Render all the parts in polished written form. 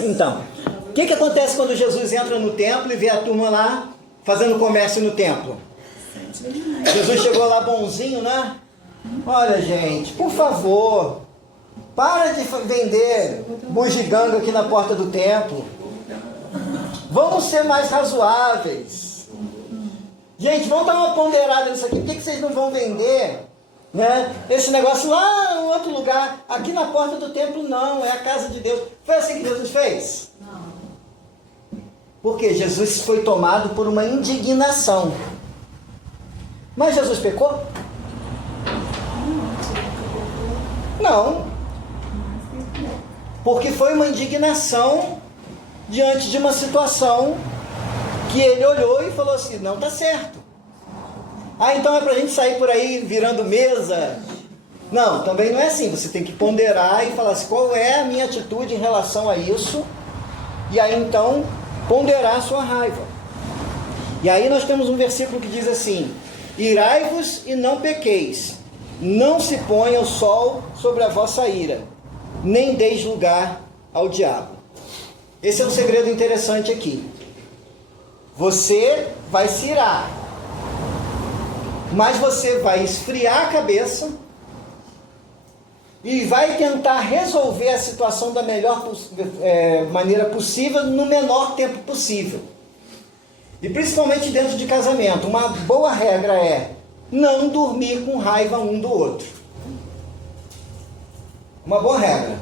Então, o que acontece quando Jesus entra no templo e vê a turma lá fazendo comércio no templo? Jesus chegou lá bonzinho, né? Olha, gente, por favor, para de vender bugiganga aqui na porta do templo. Vamos ser mais razoáveis. Gente, vamos dar uma ponderada nisso aqui. Por que vocês não vão vender, né, esse negócio lá em outro lugar? Aqui na porta do templo não, é a casa de Deus. Foi assim que Jesus fez? Não. Porque Jesus foi tomado por uma indignação. Mas Jesus pecou? Não. Porque foi uma indignação diante de uma situação que ele olhou e falou assim, não está certo. Ah, então é para a gente sair por aí virando mesa? Não, também não é assim. Você tem que ponderar e falar assim, qual é a minha atitude em relação a isso? E aí então ponderar a sua raiva. E aí nós temos um versículo que diz assim, irai-vos e não pequeis, não se ponha o sol sobre a vossa ira, nem deis lugar ao diabo. Esse é um segredo interessante aqui. Você vai se irar, mas você vai esfriar a cabeça e vai tentar resolver a situação da melhor maneira possível, no menor tempo possível. E principalmente dentro de casamento, uma boa regra é não dormir com raiva um do outro. Uma boa regra.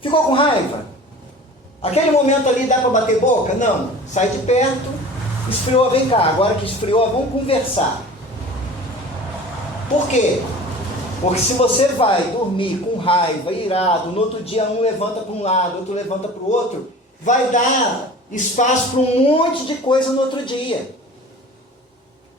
Ficou com raiva? Aquele momento ali dá para bater boca? Não. Sai de perto, esfriou, vem cá. Agora que esfriou, vamos conversar. Por quê? Porque se você vai dormir com raiva, irado, no outro dia um levanta para um lado, outro levanta para o outro, vai dar espaço para um monte de coisa no outro dia.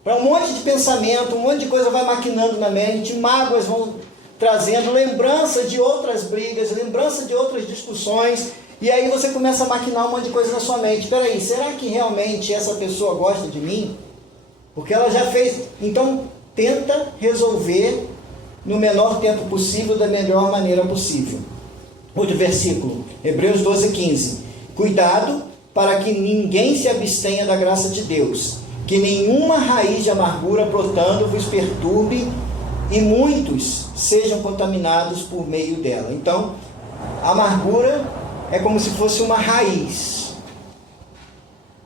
Para um monte de pensamento, um monte de coisa vai maquinando na mente, mágoas vão trazendo, lembrança de outras brigas, lembrança de outras discussões, e aí você começa a maquinar um monte de coisa na sua mente. Espera aí, será que realmente essa pessoa gosta de mim? Porque ela já fez. Então, tenta resolver no menor tempo possível, da melhor maneira possível. Outro versículo, Hebreus 12:15. Cuidado para que ninguém se abstenha da graça de Deus, que nenhuma raiz de amargura brotando vos perturbe e muitos sejam contaminados por meio dela. Então, a amargura é como se fosse uma raiz.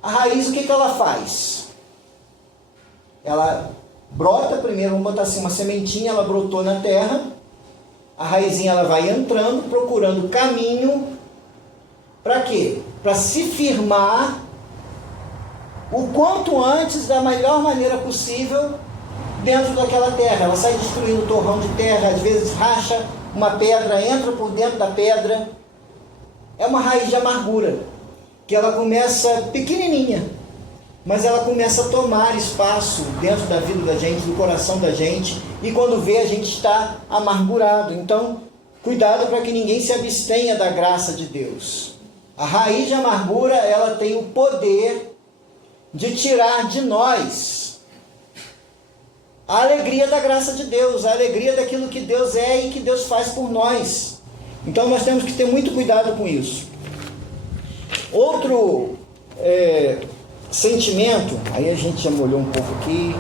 A raiz, o que ela faz? Ela brota primeiro, vamos botar assim, uma sementinha, ela brotou na terra, a raizinha ela vai entrando, procurando caminho, para quê? Para se firmar o quanto antes, da melhor maneira possível, dentro daquela terra. Ela sai destruindo o torrão de terra, às vezes racha uma pedra, entra por dentro da pedra. É uma raiz de amargura, que ela começa pequenininha, mas ela começa a tomar espaço dentro da vida da gente, do coração da gente, e quando vê, a gente está amargurado. Então, cuidado para que ninguém se abstenha da graça de Deus. A raiz de amargura, ela tem o poder de tirar de nós a alegria da graça de Deus, a alegria daquilo que Deus é e que Deus faz por nós. Então nós temos que ter muito cuidado com isso. Outro sentimento, aí a gente já molhou um pouco aqui,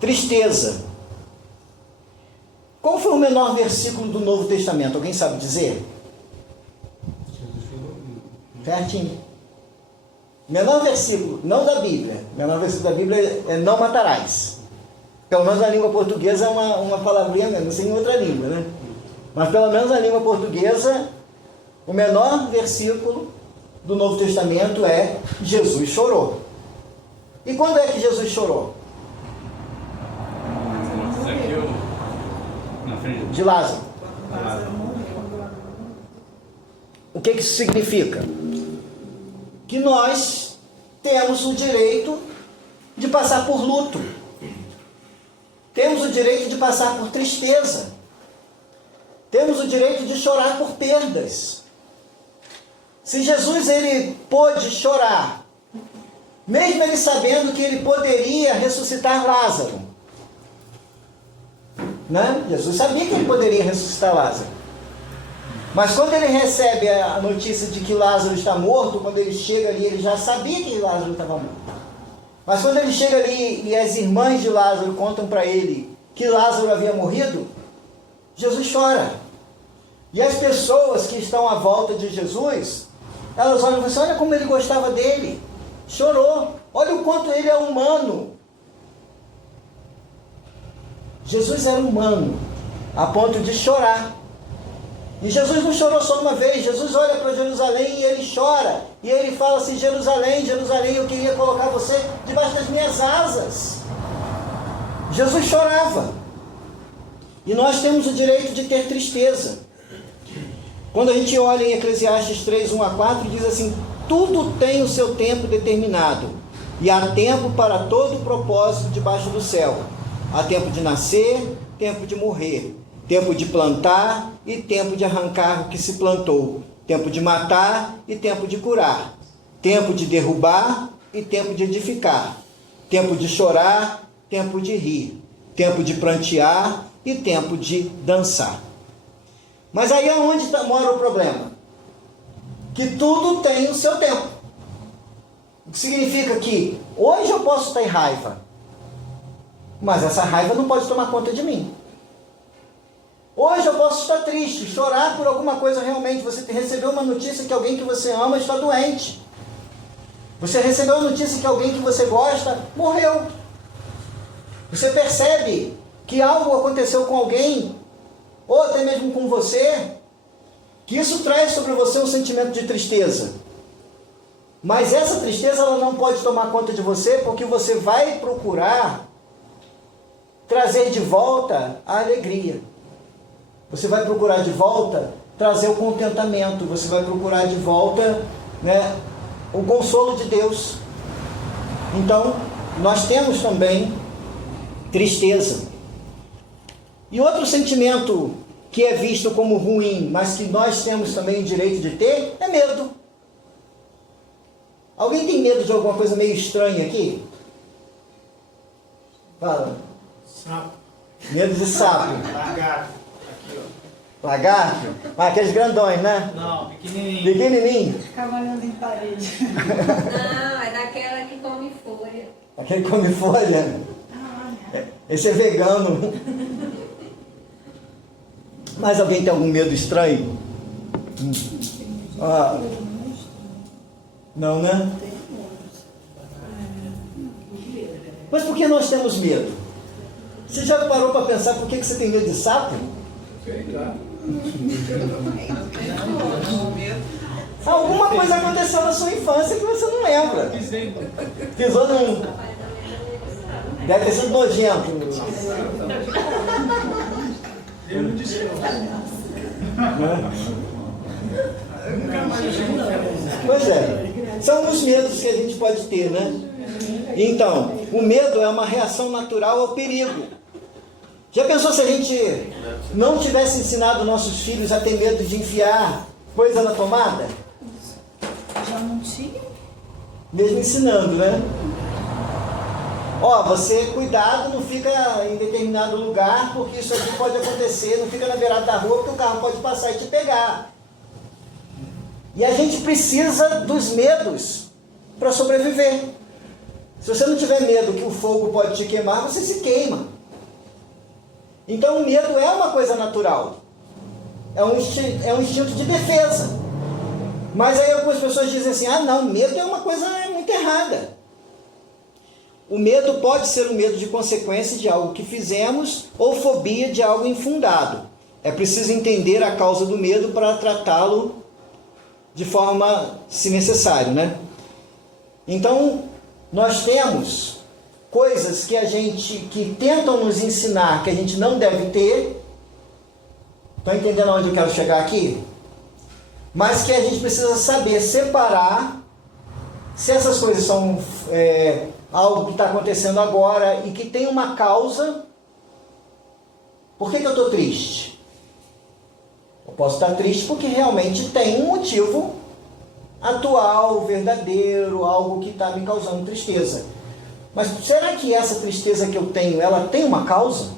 tristeza. Qual foi o menor versículo do Novo Testamento? Alguém sabe dizer? Certinho. Menor versículo, não da Bíblia. Menor versículo da Bíblia é não matarás. Pelo menos na língua portuguesa é uma palavrinha mesmo, não sei em outra língua, né? Mas pelo menos na língua portuguesa, o menor versículo do Novo Testamento é Jesus chorou. E quando é que Jesus chorou? De Lázaro. O que isso significa? Que nós temos o direito de passar por luto. Temos o direito de passar por tristeza. Temos o direito de chorar por perdas. Se Jesus ele pôde chorar, mesmo ele sabendo que ele poderia ressuscitar Lázaro, né? Jesus sabia que ele poderia ressuscitar Lázaro. Mas quando ele recebe a notícia de que Lázaro está morto, quando ele chega ali, ele já sabia que Lázaro estava morto. Mas quando ele chega ali e as irmãs de Lázaro contam para ele que Lázaro havia morrido, Jesus chora. E as pessoas que estão à volta de Jesus, elas olham e falam assim, olha como ele gostava dele. Chorou. Olha o quanto ele é humano. Jesus era humano, a ponto de chorar. E Jesus não chorou só uma vez. Jesus olha para Jerusalém e ele chora. E ele fala assim, Jerusalém, Jerusalém, eu queria colocar você debaixo das minhas asas. Jesus chorava. E nós temos o direito de ter tristeza. Quando a gente olha em Eclesiastes 3, 1 a 4, diz assim, tudo tem o seu tempo determinado, e há tempo para todo propósito debaixo do céu. Há tempo de nascer, tempo de morrer, tempo de plantar e tempo de arrancar o que se plantou, tempo de matar e tempo de curar, tempo de derrubar e tempo de edificar, tempo de chorar, tempo de rir, tempo de prantear e tempo de dançar. Mas aí é onde mora o problema. Que tudo tem o seu tempo. O que significa que hoje eu posso estar em raiva, mas essa raiva não pode tomar conta de mim. Hoje eu posso estar triste, chorar por alguma coisa realmente. Você recebeu uma notícia que alguém que você ama está doente. Você recebeu a notícia que alguém que você gosta morreu. Você percebe que algo aconteceu com alguém, ou até mesmo com você, que isso traz sobre você um sentimento de tristeza. Mas essa tristeza ela não pode tomar conta de você, porque você vai procurar trazer de volta a alegria. Você vai procurar de volta trazer o contentamento. Você vai procurar de volta, o consolo de Deus. Então, nós temos também tristeza. E outro sentimento que é visto como ruim, mas que nós temos também o direito de ter, é medo. Alguém tem medo de alguma coisa meio estranha aqui? Fala. Sapo. Medo de sapo. Lagarto. Aqui, ó. Lagarto? Ah, aqueles grandões, né? Não, pequenininho. Pequenininho. Ficava olhando em parede. Não, é daquela que come folha. Aquele que come folha. Esse é vegano. Mas alguém tem algum medo estranho? Ah, não, né? Mas por que nós temos medo? Você já parou para pensar por que você tem medo de sapo? Alguma coisa aconteceu na sua infância que você não lembra. Pisou num... Deve ter sido nojento. Pois é, são os medos que a gente pode ter, né? Então, o medo é uma reação natural ao perigo. Já pensou se a gente não tivesse ensinado nossos filhos a ter medo de enfiar coisa na tomada? Já não tinha? Mesmo ensinando, né? Ó, você, cuidado, não fica em determinado lugar, porque isso aqui pode acontecer, não fica na beirada da rua, porque o carro pode passar e te pegar. E a gente precisa dos medos para sobreviver. Se você não tiver medo que o fogo pode te queimar, você se queima. Então o medo é uma coisa natural. É um instinto de defesa. Mas aí algumas pessoas dizem assim, ah não, medo é uma coisa muito errada. O medo pode ser um medo de consequência de algo que fizemos ou fobia de algo infundado. É preciso entender a causa do medo para tratá-lo de forma, se necessário, né? Então, nós temos coisas que tentam nos ensinar que a gente não deve ter. Estão entendendo onde eu quero chegar aqui? Mas que a gente precisa saber separar se essas coisas são algo que está acontecendo agora e que tem uma causa. Por que eu estou triste? Eu posso estar triste porque realmente tem um motivo atual, verdadeiro, algo que está me causando tristeza. Mas será que essa tristeza que eu tenho, ela tem uma causa?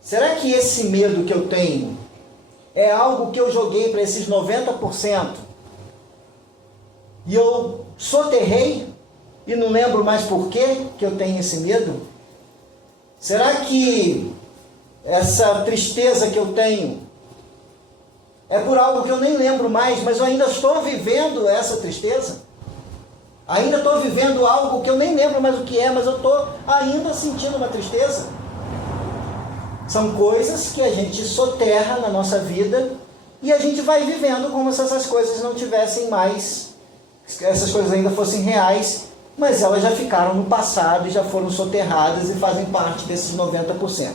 Será que esse medo que eu tenho, é algo que eu joguei para esses 90% e eu soterrei e não lembro mais por que eu tenho esse medo? Será que essa tristeza que eu tenho é por algo que eu nem lembro mais, mas eu ainda estou vivendo essa tristeza? Ainda estou vivendo algo que eu nem lembro mais o que é, mas eu estou ainda sentindo uma tristeza? São coisas que a gente soterra na nossa vida e a gente vai vivendo como se essas coisas não tivessem mais, essas coisas ainda fossem reais, mas elas já ficaram no passado e já foram soterradas e fazem parte desses 90%.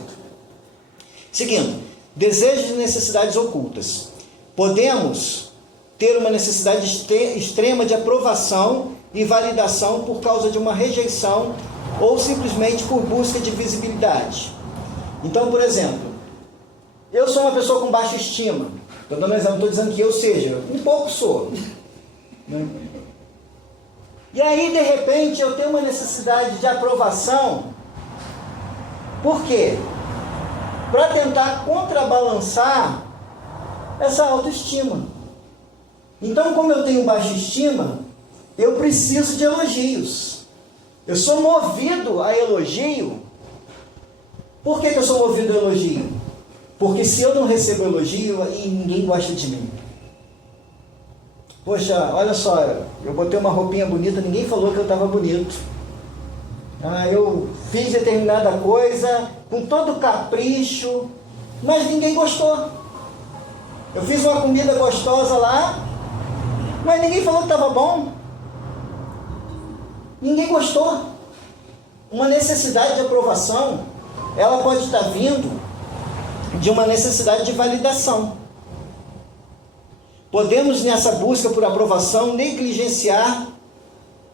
Seguindo, desejos e necessidades ocultas. Podemos ter uma necessidade extrema de aprovação e validação por causa de uma rejeição ou simplesmente por busca de visibilidade. Então, por exemplo, eu sou uma pessoa com baixa estima. Estou dando um exemplo, estou dizendo que eu seja, um pouco sou. Né? E aí, de repente, eu tenho uma necessidade de aprovação. Por quê? Para tentar contrabalançar essa autoestima. Então, como eu tenho baixa estima, eu preciso de elogios. Eu sou movido a elogio. Por que eu sou movido a elogio? Porque se eu não recebo elogio, aí ninguém gosta de mim. Poxa, olha só, eu botei uma roupinha bonita, ninguém falou que eu estava bonito. Eu fiz determinada coisa com todo capricho, mas ninguém gostou. Eu fiz uma comida gostosa lá, mas ninguém falou que estava bom. Ninguém gostou. Uma necessidade de aprovação, ela pode estar vindo de uma necessidade de validação. Podemos, nessa busca por aprovação, negligenciar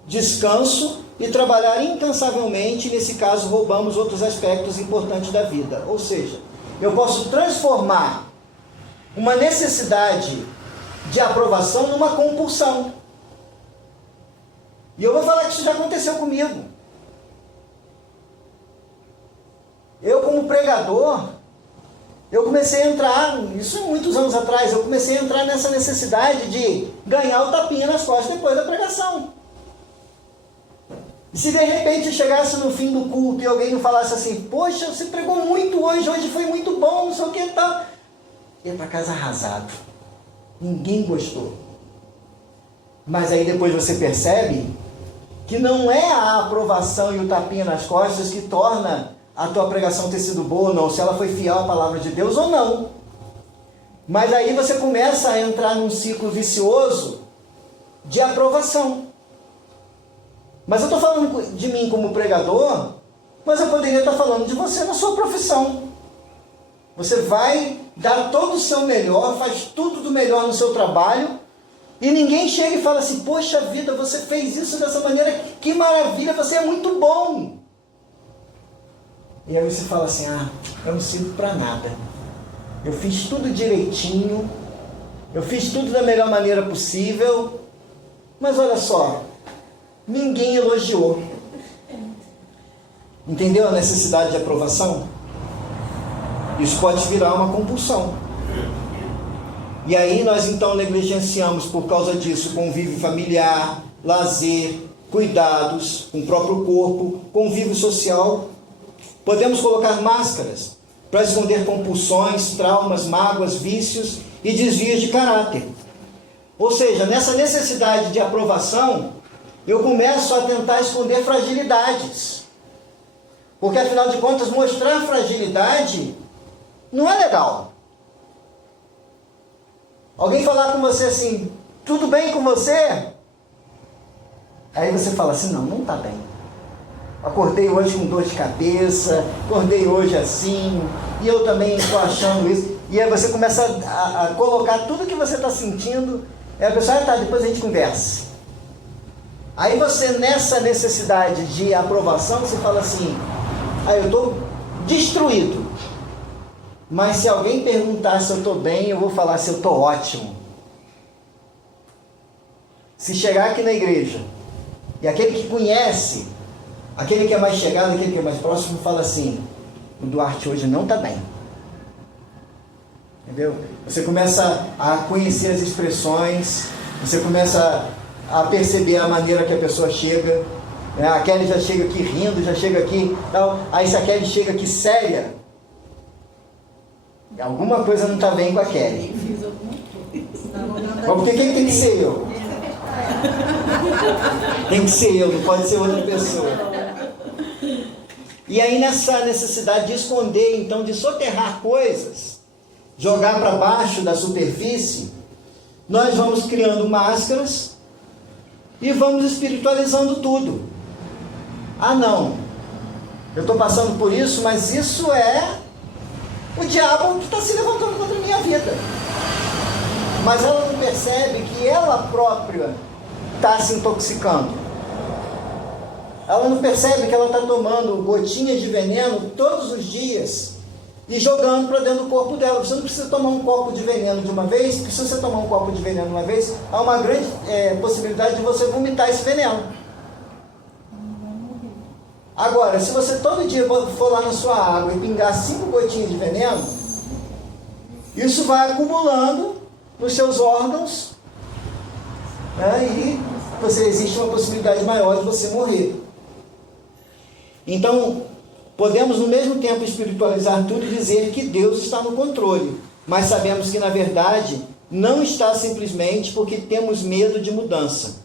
descanso e trabalhar incansavelmente, nesse caso roubamos outros aspectos importantes da vida. Ou seja, eu posso transformar uma necessidade de aprovação numa compulsão. E eu vou falar que isso já aconteceu comigo. Eu, como pregador, eu comecei a entrar, isso muitos anos atrás, eu comecei a entrar nessa necessidade de ganhar o tapinha nas costas depois da pregação. E se de repente eu chegasse no fim do culto e alguém me falasse assim, poxa, você pregou muito hoje foi muito bom, não sei o que e tal. Eu ia para casa arrasado. Ninguém gostou. Mas aí depois você percebe que não é a aprovação e o tapinha nas costas que torna a tua pregação ter sido boa ou não, se ela foi fiel à palavra de Deus ou não. Mas aí você começa a entrar num ciclo vicioso de aprovação. Mas eu estou falando de mim como pregador, mas eu poderia estar falando de você na sua profissão. Você vai dar todo o seu melhor, faz tudo do melhor no seu trabalho, e ninguém chega e fala assim, poxa vida, você fez isso dessa maneira, que maravilha, você é muito bom. E aí você fala assim, eu não sirvo para nada. Eu fiz tudo direitinho, eu fiz tudo da melhor maneira possível, mas olha só, ninguém elogiou. Entendeu a necessidade de aprovação? Isso pode virar uma compulsão. E aí nós então negligenciamos por causa disso convívio familiar, lazer, cuidados com o próprio corpo, convívio social. Podemos colocar máscaras para esconder compulsões, traumas, mágoas, vícios e desvios de caráter. Ou seja, nessa necessidade de aprovação, eu começo a tentar esconder fragilidades. Porque afinal de contas, mostrar fragilidade não é legal. Alguém falar com você assim, tudo bem com você? Aí você fala assim, não está bem. Acordei hoje com dor de cabeça, acordei hoje assim, e eu também estou achando isso. E aí você começa a colocar tudo que você está sentindo, e a pessoa, depois a gente conversa. Aí você, nessa necessidade de aprovação, você fala assim, eu estou destruído. Mas se alguém perguntar se eu estou bem, eu vou falar se eu estou ótimo. Se chegar aqui na igreja, e aquele que conhece, aquele que é mais chegado, aquele que é mais próximo, fala assim, o Duarte hoje não está bem. Entendeu? Você começa a conhecer as expressões, você começa a perceber a maneira que a pessoa chega. A Kelly já chega aqui rindo, já chega aqui tal. Aí se a Kelly chega aqui séria, alguma coisa não está bem com a Kelly. Fiz alguma coisa. Mas porque quem tem que ser eu? Tem que ser eu, não pode ser outra pessoa. E aí nessa necessidade de esconder, então, de soterrar coisas, jogar para baixo da superfície, nós vamos criando máscaras e vamos espiritualizando tudo. Ah não, eu estou passando por isso, mas isso é o diabo que está se levantando contra a minha vida. Mas ela não percebe que ela própria está se intoxicando. Ela não percebe que ela está tomando gotinhas de veneno todos os dias e jogando para dentro do corpo dela. Você não precisa tomar um copo de veneno de uma vez, porque se você tomar um copo de veneno de uma vez, há uma grande possibilidade de você vomitar esse veneno. Agora, se você todo dia for lá na sua água e pingar 5 gotinhas de veneno, isso vai acumulando nos seus órgãos, né, e existe uma possibilidade maior de você morrer. Então, podemos no mesmo tempo espiritualizar tudo e dizer que Deus está no controle, mas sabemos que na verdade não está simplesmente porque temos medo de mudança.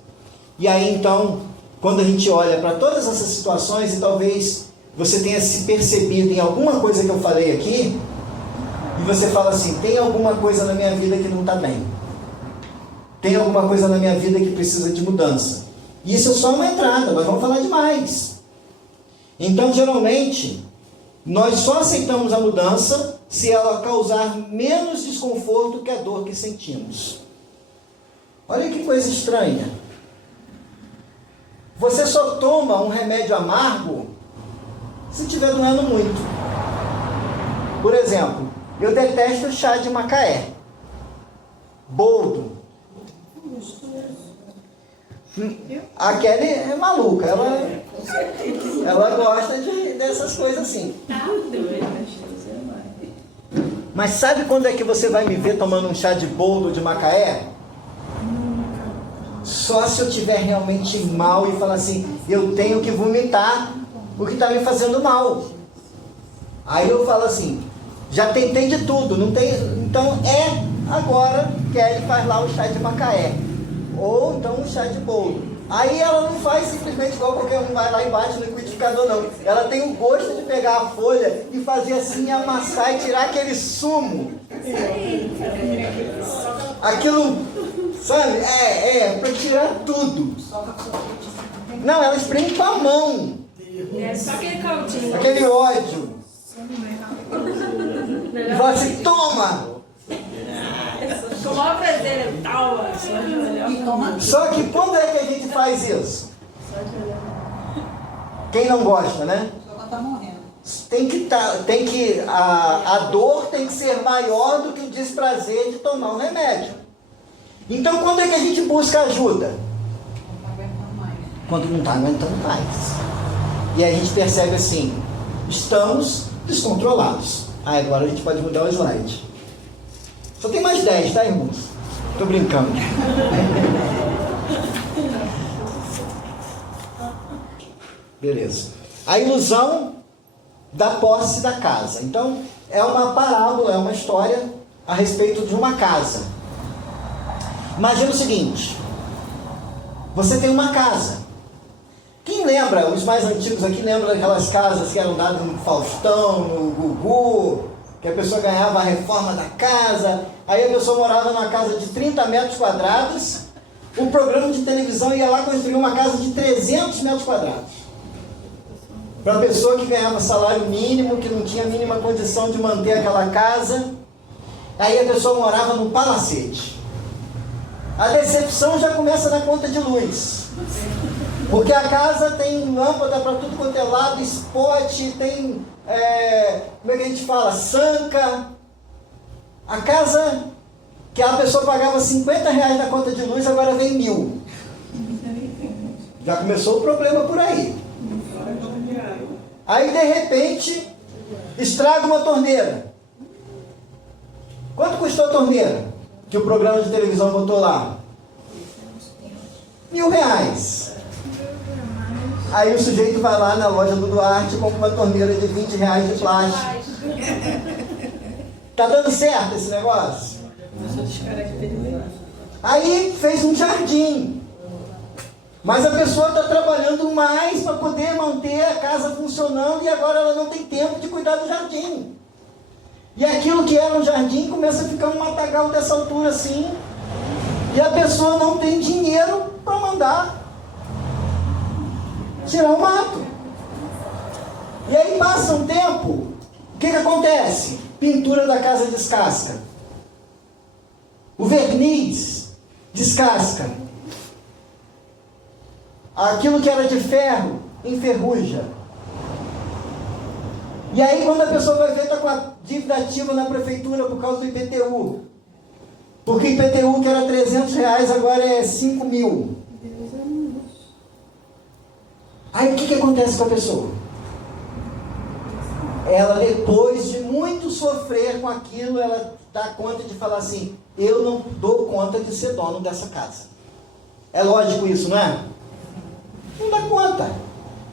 E aí então, quando a gente olha para todas essas situações, e talvez você tenha se percebido em alguma coisa que eu falei aqui, e você fala assim, tem alguma coisa na minha vida que não está bem. Tem alguma coisa na minha vida que precisa de mudança. E isso é só uma entrada, nós vamos falar de mais. Então, geralmente, nós só aceitamos a mudança se ela causar menos desconforto que a dor que sentimos. Olha que coisa estranha. Você só toma um remédio amargo se estiver doendo muito. Por exemplo, eu detesto chá de macaé, boldo. A Kelly é maluca, ela gosta dessas coisas assim. Mas sabe quando é que você vai me ver tomando um chá de boldo de macaé? Só se eu estiver realmente mal e falar assim, eu tenho que vomitar porque está me fazendo mal. Aí eu falo assim, já tentei de tudo, não tem, então agora Kelly faz lá o chá de macaé. Ou então um chá de boldo. Aí ela não faz simplesmente igual qualquer um vai lá e bate no liquidificador, não. Ela tem o gosto de pegar a folha e fazer assim, amassar e tirar aquele sumo. Aquilo, sabe? Para tirar tudo. Não, ela espreme com a mão. É só aquele caldinho. Aquele ódio. E fala assim, toma! Com o maior prazer, tal. Só que quando é que a gente faz isso? Quem não gosta, né? Só quando tá morrendo. A dor tem que ser maior do que o desprazer de tomar um remédio. Então quando é que a gente busca ajuda? Não tá aguentando mais. Quando não está aguentando mais. E aí a gente percebe assim, estamos descontrolados. Agora a gente pode mudar o slide. Só tem mais 10, tá, irmãos? Tô brincando. Beleza. A ilusão da posse da casa. Então, é uma parábola, é uma história a respeito de uma casa. Imagina o seguinte. Você tem uma casa. Quem lembra, os mais antigos aqui lembram daquelas casas que eram dadas no Faustão, no Gugu, que a pessoa ganhava a reforma da casa, aí a pessoa morava numa casa de 30 metros quadrados, o programa de televisão ia lá construir uma casa de 300 metros quadrados. Para a pessoa que ganhava salário mínimo, que não tinha a mínima condição de manter aquela casa, aí a pessoa morava num palacete. A decepção já começa na conta de luz. Porque a casa tem lâmpada para tudo quanto é lado, spot, tem, como é que a gente fala, sanca. A casa que a pessoa pagava R$50 na conta de luz, agora vem 1.000. Já começou o problema por aí. Aí de repente, estraga uma torneira. Quanto custou a torneira que o programa de televisão botou lá? R$1.000. Aí o sujeito vai lá na loja do Duarte e compra uma torneira de R$20 de plástico. Tá dando certo esse negócio? Aí fez um jardim. Mas a pessoa está trabalhando mais para poder manter a casa funcionando e agora ela não tem tempo de cuidar do jardim. E aquilo que era um jardim começa a ficar um matagal dessa altura assim. E a pessoa não tem dinheiro para mandar tirar o mato. E aí passa um tempo, o que acontece? Pintura da casa descasca. O verniz descasca. Aquilo que era de ferro enferruja. E aí quando a pessoa vai ver, está com a dívida ativa na prefeitura por causa do IPTU. Porque o IPTU que era R$300 agora é 5.000. Aí o que acontece com a pessoa? Ela, depois de muito sofrer com aquilo, ela dá conta de falar assim: eu não dou conta de ser dono dessa casa. É lógico isso, não é? Não dá conta.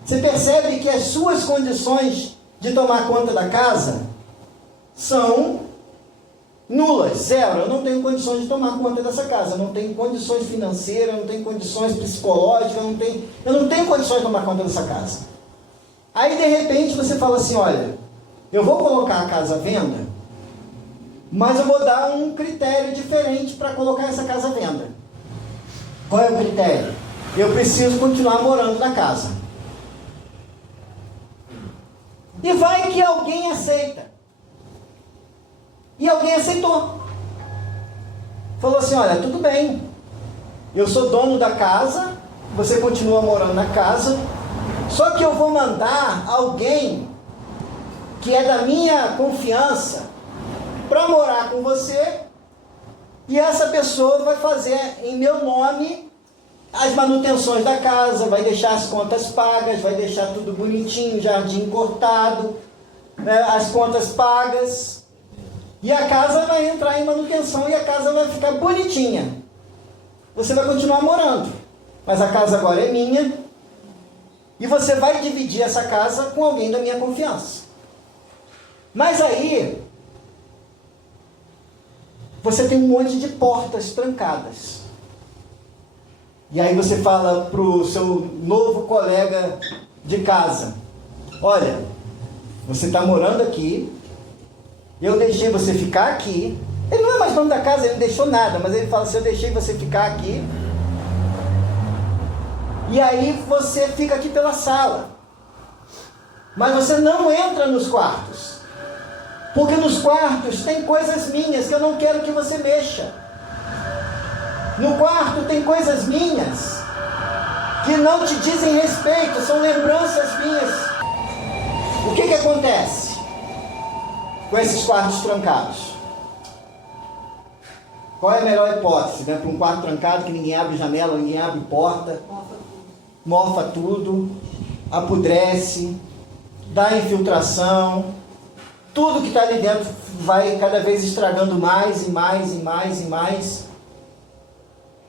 Você percebe que as suas condições de tomar conta da casa são nulas, zero. Eu não tenho condições de tomar conta dessa casa, eu não tenho condições financeiras, eu não tenho condições psicológicas, eu não tenho condições de tomar conta dessa casa. Aí de repente você fala assim: olha, eu vou colocar a casa à venda, mas eu vou dar um critério diferente para colocar essa casa à venda. Qual é o critério? Eu preciso continuar morando na casa. E vai que alguém aceita. E alguém aceitou. Falou assim: olha, tudo bem, eu sou dono da casa, você continua morando na casa, só que eu vou mandar alguém que é da minha confiança para morar com você, e essa pessoa vai fazer em meu nome as manutenções da casa, vai deixar as contas pagas, vai deixar tudo bonitinho, jardim cortado, né, as contas pagas, e a casa vai entrar em manutenção e a casa vai ficar bonitinha. Você vai continuar morando, mas a casa agora é minha, e você vai dividir essa casa com alguém da minha confiança. Mas aí você tem um monte de portas trancadas. E aí você fala para o seu novo colega de casa: olha, você está morando aqui, eu deixei você ficar aqui. Ele não é mais dono da casa, ele não deixou nada, mas ele fala assim: eu deixei você ficar aqui, e aí você fica aqui pela sala, mas você não entra nos quartos, porque nos quartos tem coisas minhas que eu não quero que você mexa. No quarto tem coisas minhas que não te dizem respeito, são lembranças minhas. O que acontece com esses quartos trancados? Qual é a melhor hipótese, né? Para um quarto trancado que ninguém abre janela, ninguém abre porta, mofa tudo, apodrece, dá infiltração, tudo que está ali dentro vai cada vez estragando mais e mais e mais e mais.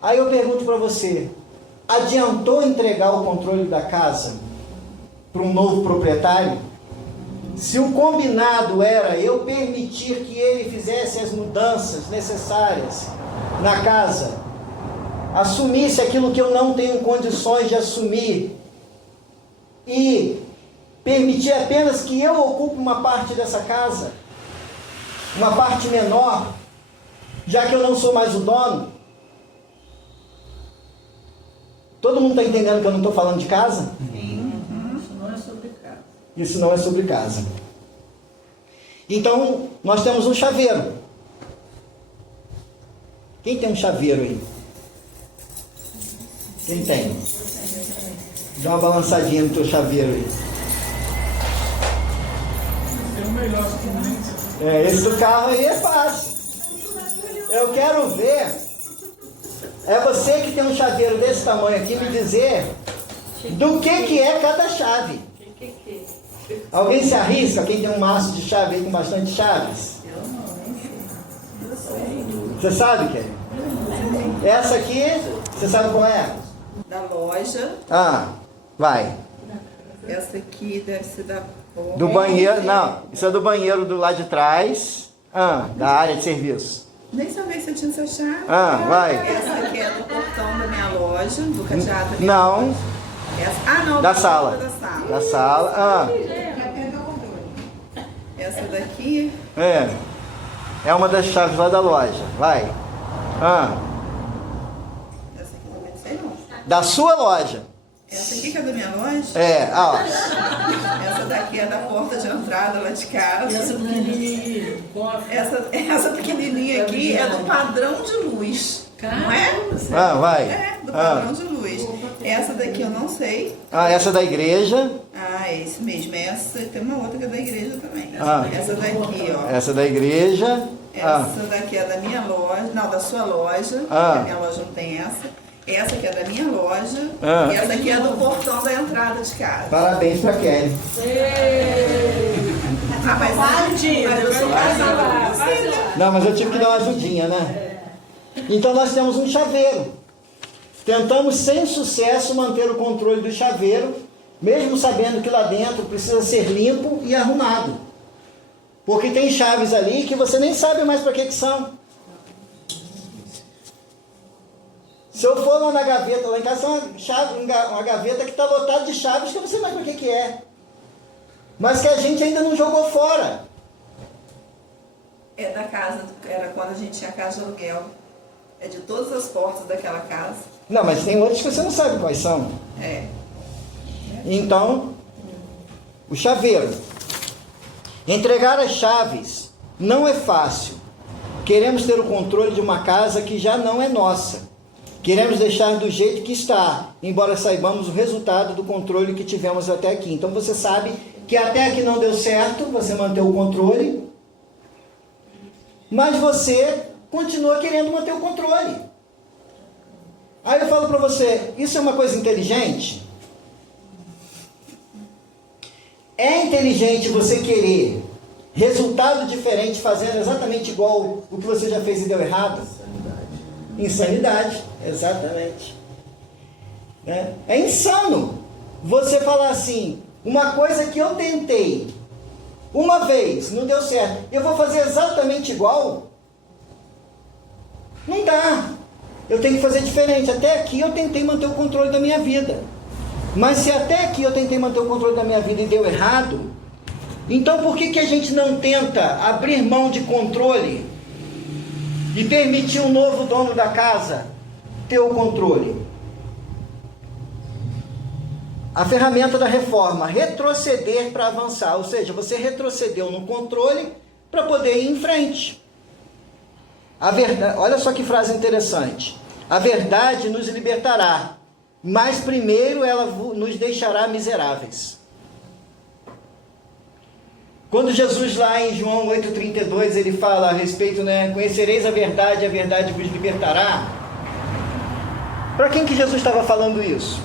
Aí eu pergunto para você: adiantou entregar o controle da casa para um novo proprietário? Se o combinado era eu permitir que ele fizesse as mudanças necessárias na casa, assumisse aquilo que eu não tenho condições de assumir e permitir apenas que eu ocupe uma parte dessa casa, uma parte menor, já que eu não sou mais o dono. Todo mundo está entendendo que eu não estou falando de casa? Sim. Isso não é sobre casa. Isso não é sobre casa. Então, nós temos um chaveiro. Quem tem um chaveiro aí? Quem tem? Dá uma balançadinha no teu chaveiro aí. Tem um melhor que Esse do carro aí é fácil. Eu quero ver. É você que tem um chaveiro desse tamanho aqui me dizer do que é cada chave. Alguém se arrisca? Quem tem um maço de chave aí com bastante chaves? Eu não, nem sei. Você sabe, Kelly? Essa aqui, você sabe qual é? Da loja. Ah, vai. Essa aqui deve ser da porta. Do banheiro, não. Isso é do banheiro do lado de trás. Da área de serviço. Nem sabia se eu tinha essa chave. Vai. Essa aqui é do portão da minha loja, do cadeado da minha Não. loja. Essa, não, Da da sala. Da sala. Da sala. Essa daqui. É uma das chaves lá da loja. Vai. Essa aqui também não sei não. Da sua loja. Essa aqui que é da minha loja? Ó. Essa daqui é da porta de entrada lá de casa. E essa pequenininha, cofre. Essa pequenininha aqui é do padrão de luz. Não é? Vai. É, do padrão de luz. Essa daqui eu não sei. Essa da igreja. É esse mesmo. Essa tem uma outra que é da igreja também. Ah. Essa daqui, ó. Essa da igreja. Essa daqui é da minha loja. Não, da sua loja. A minha loja não tem essa. Essa aqui é da minha loja. E essa aqui é do portão da entrada de casa. Parabéns pra Kelly. Mas eu sou casada com você, né? Não, mas eu tive que dar uma ajudinha, né? Então nós temos um chaveiro. Tentamos sem sucesso manter o controle do chaveiro, mesmo sabendo que lá dentro precisa ser limpo e arrumado. Porque tem chaves ali que você nem sabe mais para que são. Se eu for lá na gaveta, lá em casa tem uma gaveta que está lotada de chaves que eu não sei mais para que é. Mas que a gente ainda não jogou fora. É da casa, era quando a gente tinha casa de aluguel. É de todas as portas daquela casa. Não, mas tem outros que você não sabe quais são. Então, o chaveiro. Entregar as chaves não é fácil. Queremos ter o controle de uma casa que já não é nossa. Queremos deixar do jeito que está, embora saibamos o resultado do controle que tivemos até aqui. Então você sabe que até aqui não deu certo, você manteve o controle, mas você continua querendo manter o controle. Aí eu falo para você, isso é uma coisa inteligente? É inteligente você querer resultado diferente fazendo exatamente igual o que você já fez e deu errado? Insanidade, exatamente. É insano você falar assim, uma coisa que eu tentei uma vez, não deu certo, eu vou fazer exatamente igual? Não dá. Eu tenho que fazer diferente. Até aqui eu tentei manter o controle da minha vida. Mas se até aqui eu tentei manter o controle da minha vida e deu errado, então por que a gente não tenta abrir mão de controle e permitir um novo dono da casa ter o controle? A ferramenta da reforma, retroceder para avançar, ou seja, você retrocedeu no controle para poder ir em frente. A verdade, olha só que frase interessante. A verdade nos libertará, mas primeiro ela nos deixará miseráveis. Quando Jesus lá em João 8,32 ele fala a respeito, conhecereis a verdade vos libertará. Para quem que Jesus estava falando isso?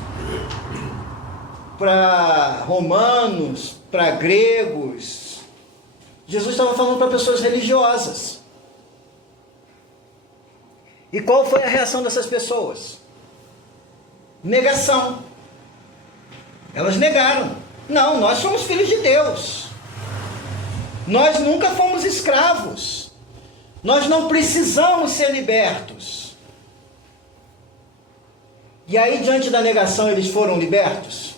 Para romanos, para gregos. Jesus estava falando para pessoas religiosas. E qual foi a reação dessas pessoas? Negação. Elas negaram. Não, nós somos filhos de Deus. Nós nunca fomos escravos. Nós não precisamos ser libertos. E aí, diante da negação, eles foram libertos?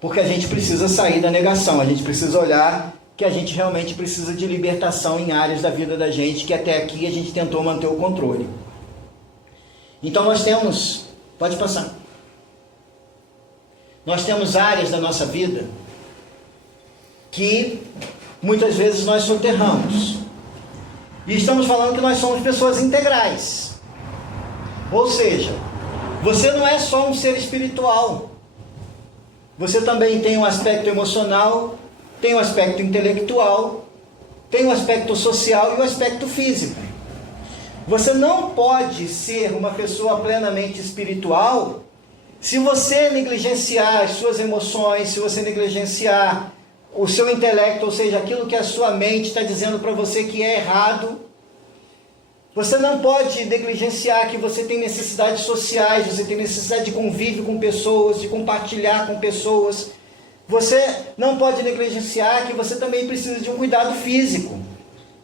Porque a gente precisa sair da negação. A gente precisa olhar que a gente realmente precisa de libertação em áreas da vida da gente, que até aqui a gente tentou manter o controle. Então nós temos, pode passar, nós temos áreas da nossa vida que muitas vezes nós soterramos. E estamos falando que nós somos pessoas integrais. Ou seja, você não é só um ser espiritual. Você também tem um aspecto emocional, tem um aspecto intelectual, tem um aspecto social e um aspecto físico. Você não pode ser uma pessoa plenamente espiritual se você negligenciar as suas emoções, se você negligenciar o seu intelecto, ou seja, aquilo que a sua mente está dizendo para você que é errado, Você não pode negligenciar que você tem necessidades sociais, você tem necessidade de convívio com pessoas, de compartilhar com pessoas. Você não pode negligenciar que você também precisa de um cuidado físico.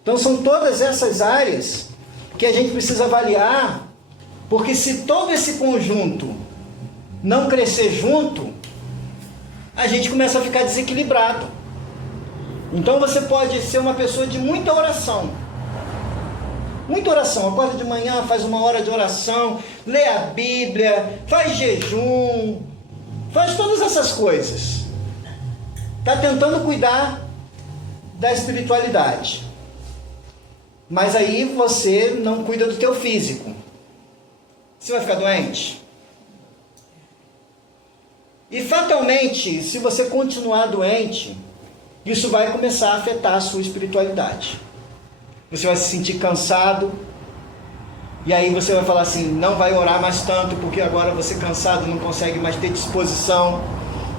Então são todas essas áreas que a gente precisa avaliar, porque se todo esse conjunto não crescer junto, a gente começa a ficar desequilibrado. Então você pode ser uma pessoa de muita oração. Muita oração, acorda de manhã, faz uma hora de oração, lê a Bíblia, faz jejum, faz todas essas coisas. Está tentando cuidar da espiritualidade. Mas aí você não cuida do teu físico. Você vai ficar doente? E fatalmente, se você continuar doente, isso vai começar a afetar a sua espiritualidade. Você vai se sentir cansado, e aí você vai falar assim, não vai orar mais tanto, porque agora você cansado não consegue mais ter disposição.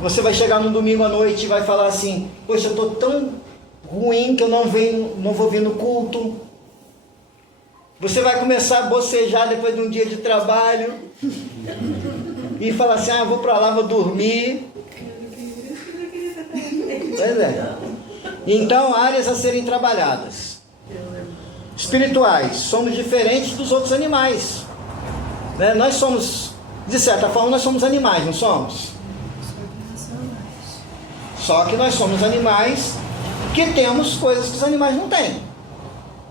Você vai chegar no domingo à noite e vai falar assim, poxa, eu estou tão ruim que eu não vou vir no culto. Você vai começar a bocejar depois de um dia de trabalho, e falar assim, vou para lá, vou dormir. Pois é. Então, áreas a serem trabalhadas. Espirituais, somos diferentes dos outros animais, né? Nós somos, de certa forma, nós somos animais, não somos? Só que nós somos animais que temos coisas que os animais não têm.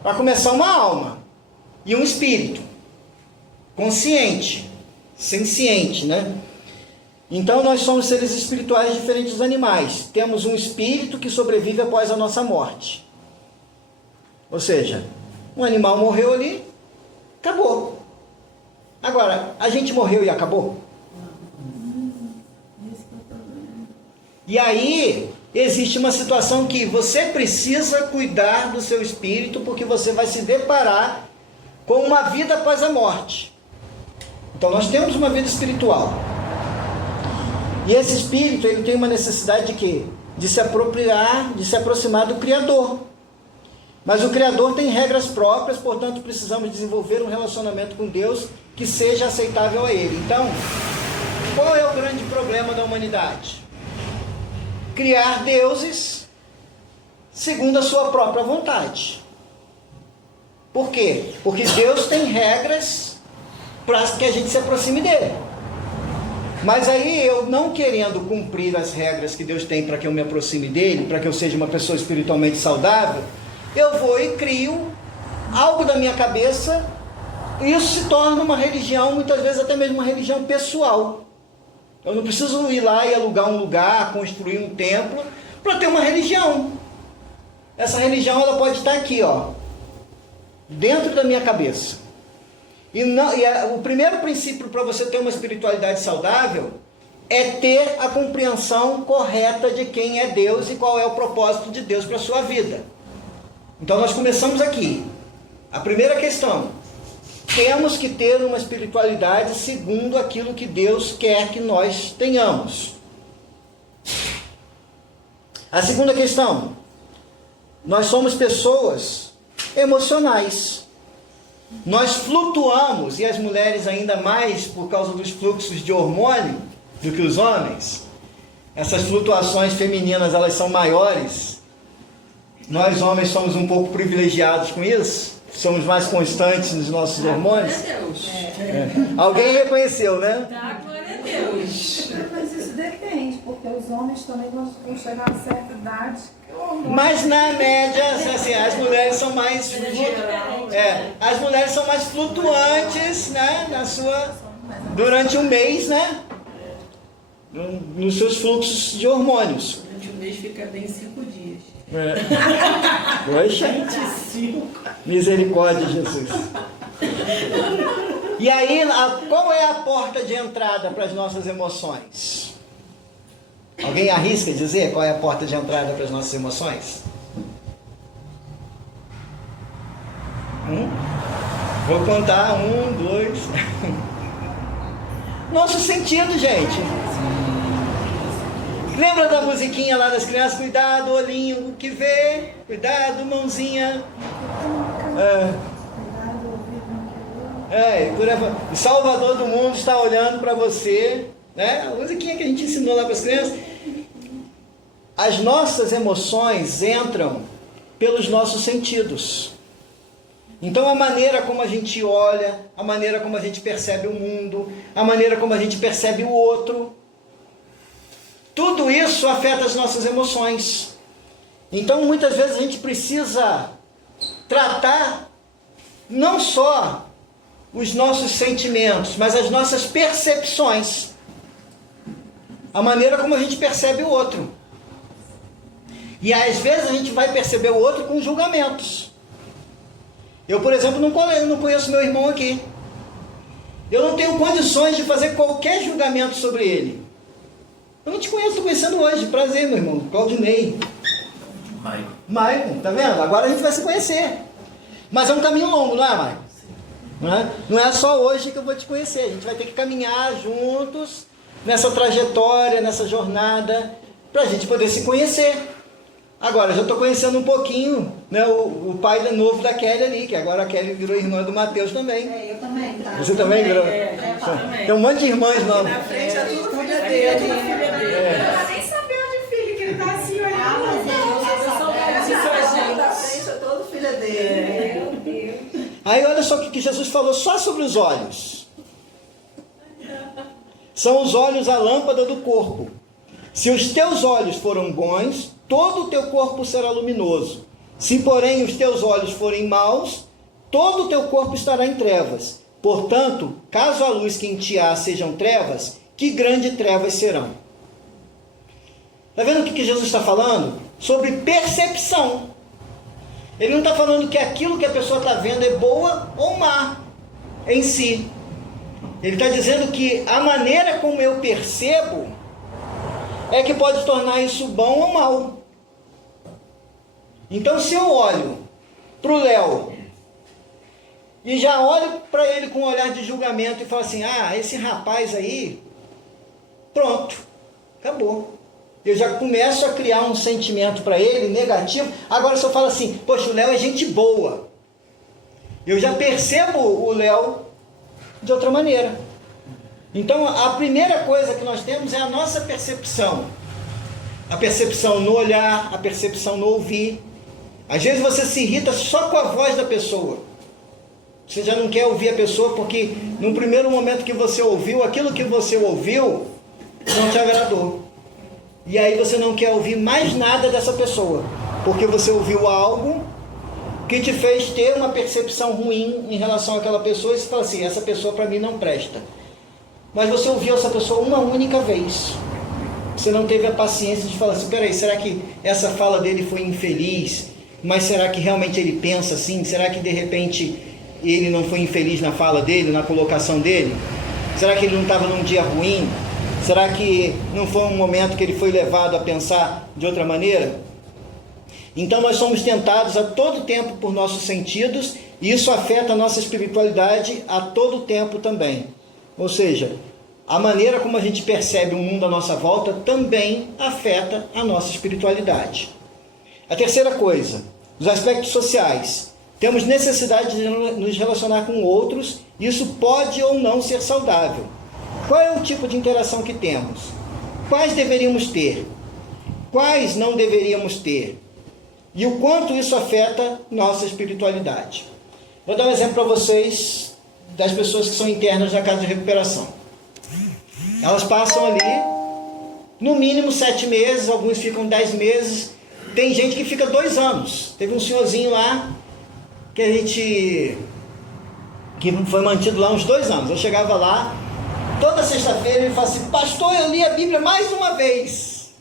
Para começar, uma alma e um espírito consciente, senciente, né? Então nós somos seres espirituais diferentes dos animais. Temos um espírito que sobrevive após a nossa morte. Ou seja, um animal morreu ali, acabou. Agora, a gente morreu e acabou? E aí, existe uma situação que você precisa cuidar do seu espírito, porque você vai se deparar com uma vida após a morte. Então, nós temos uma vida espiritual. E esse espírito, ele tem uma necessidade de quê? De se apropriar, de se aproximar do Criador. Mas o Criador tem regras próprias, portanto precisamos desenvolver um relacionamento com Deus que seja aceitável a Ele. Então, qual é o grande problema da humanidade? Criar deuses segundo a sua própria vontade. Por quê? Porque Deus tem regras para que a gente se aproxime dele. Mas aí eu, não querendo cumprir as regras que Deus tem para que eu me aproxime dele, para que eu seja uma pessoa espiritualmente saudável, eu vou e crio algo da minha cabeça, e isso se torna uma religião, muitas vezes até mesmo uma religião pessoal. Eu não preciso ir lá e alugar um lugar, construir um templo, para ter uma religião. Essa religião, ela pode estar aqui, dentro da minha cabeça. O primeiro princípio para você ter uma espiritualidade saudável é ter a compreensão correta de quem é Deus e qual é o propósito de Deus para a sua vida. Então nós começamos aqui. A primeira questão: temos que ter uma espiritualidade segundo aquilo que Deus quer que nós tenhamos. A segunda questão: nós somos pessoas emocionais. Nós flutuamos, e as mulheres ainda mais por causa dos fluxos de hormônio do que os homens. Essas flutuações femininas, elas são maiores. Nós homens somos um pouco privilegiados com isso. Somos mais constantes nos nossos hormônios. Glória a Deus. Alguém reconheceu, né? Tá, glória a Deus. Mas isso depende, porque os homens também vão chegar a certa idade. Mas na média, assim, as mulheres são mais as mulheres são mais flutuantes, né, durante um mês, né, nos seus fluxos de hormônios. Durante um mês fica bem 5 dias. Poxa, 25. misericórdia, Jesus. E aí, qual é a porta de entrada para as nossas emoções? Alguém arrisca dizer qual é a porta de entrada para as nossas emoções? Vou contar 1, 2. Nosso sentido, gente. Lembra da musiquinha lá das crianças? Cuidado, olhinho que vê. Cuidado, mãozinha. O Salvador do mundo está olhando para você, né? A musiquinha que a gente ensinou lá para as crianças. As nossas emoções entram pelos nossos sentidos. Então a maneira como a gente olha, a maneira como a gente percebe o mundo, a maneira como a gente percebe o outro, tudo isso afeta as nossas emoções. Então muitas vezes a gente precisa tratar não só os nossos sentimentos, mas as nossas percepções. A maneira como a gente percebe o outro. E às vezes a gente vai perceber o outro com julgamentos. Eu, por exemplo, não conheço meu irmão aqui. Eu não tenho condições de fazer qualquer julgamento sobre ele. Eu não te conheço, estou conhecendo hoje. Prazer, meu irmão. Claudinei. Maicon, tá vendo? Agora a gente vai se conhecer. Mas é um caminho longo, não é, Maicon? Não é só hoje que eu vou te conhecer. A gente vai ter que caminhar juntos nessa trajetória, nessa jornada, para a gente poder se conhecer. Agora, eu já estou conhecendo um pouquinho, né, o pai novo da Kelly ali, que agora a Kelly virou irmã do Mateus também. Eu também, tá? Você também virou? Tem um monte de irmãs novas. Na frente é tudo filha dele. Eu nem sabia onde filho, que ele tá assim olhando. Na frente é todo filha dele. Aí olha só o que Jesus falou só sobre os olhos. São os olhos a lâmpada do corpo. Se os teus olhos foram bons, todo o teu corpo será luminoso. Se, porém, os teus olhos forem maus, todo o teu corpo estará em trevas. Portanto, caso a luz que em ti há sejam trevas, que grandes trevas serão. Está vendo o que Jesus está falando? Sobre percepção. Ele não está falando que aquilo que a pessoa está vendo é boa ou má em si. Ele está dizendo que a maneira como eu percebo é que pode tornar isso bom ou mal. Então, se eu olho para o Léo e já olho para ele com um olhar de julgamento e falo assim, esse rapaz aí, pronto, acabou. Eu já começo a criar um sentimento para ele negativo. Agora, se eu falo assim, poxa, o Léo é gente boa, eu já percebo o Léo de outra maneira. Então, a primeira coisa que nós temos é a nossa percepção. A percepção no olhar, a percepção no ouvir. Às vezes você se irrita só com a voz da pessoa. Você já não quer ouvir a pessoa porque no primeiro momento que você ouviu, aquilo que você ouviu não te agradou. E aí você não quer ouvir mais nada dessa pessoa, porque você ouviu algo que te fez ter uma percepção ruim em relação àquela pessoa e você fala assim, essa pessoa para mim não presta. Mas você ouviu essa pessoa uma única vez. Você não teve a paciência de falar assim, peraí, será que essa fala dele foi infeliz? Mas será que realmente ele pensa assim? Será que de repente ele não foi infeliz na fala dele, na colocação dele? Será que ele não estava num dia ruim? Será que não foi um momento que ele foi levado a pensar de outra maneira? Então nós somos tentados a todo tempo por nossos sentidos e isso afeta a nossa espiritualidade a todo tempo também. Ou seja, a maneira como a gente percebe o mundo à nossa volta também afeta a nossa espiritualidade. A terceira coisa, os aspectos sociais. Temos necessidade de nos relacionar com outros, isso pode ou não ser saudável. Qual é o tipo de interação que temos? Quais deveríamos ter? Quais não deveríamos ter? E o quanto isso afeta nossa espiritualidade. Vou dar um exemplo para vocês das pessoas que são internas na casa de recuperação. Elas passam ali, no mínimo 7 meses, alguns ficam 10 meses, tem gente que fica 2 anos. Teve um senhorzinho lá, que foi mantido lá uns 2 anos. Eu chegava lá, toda sexta-feira ele falava assim, pastor, eu li a Bíblia mais uma vez.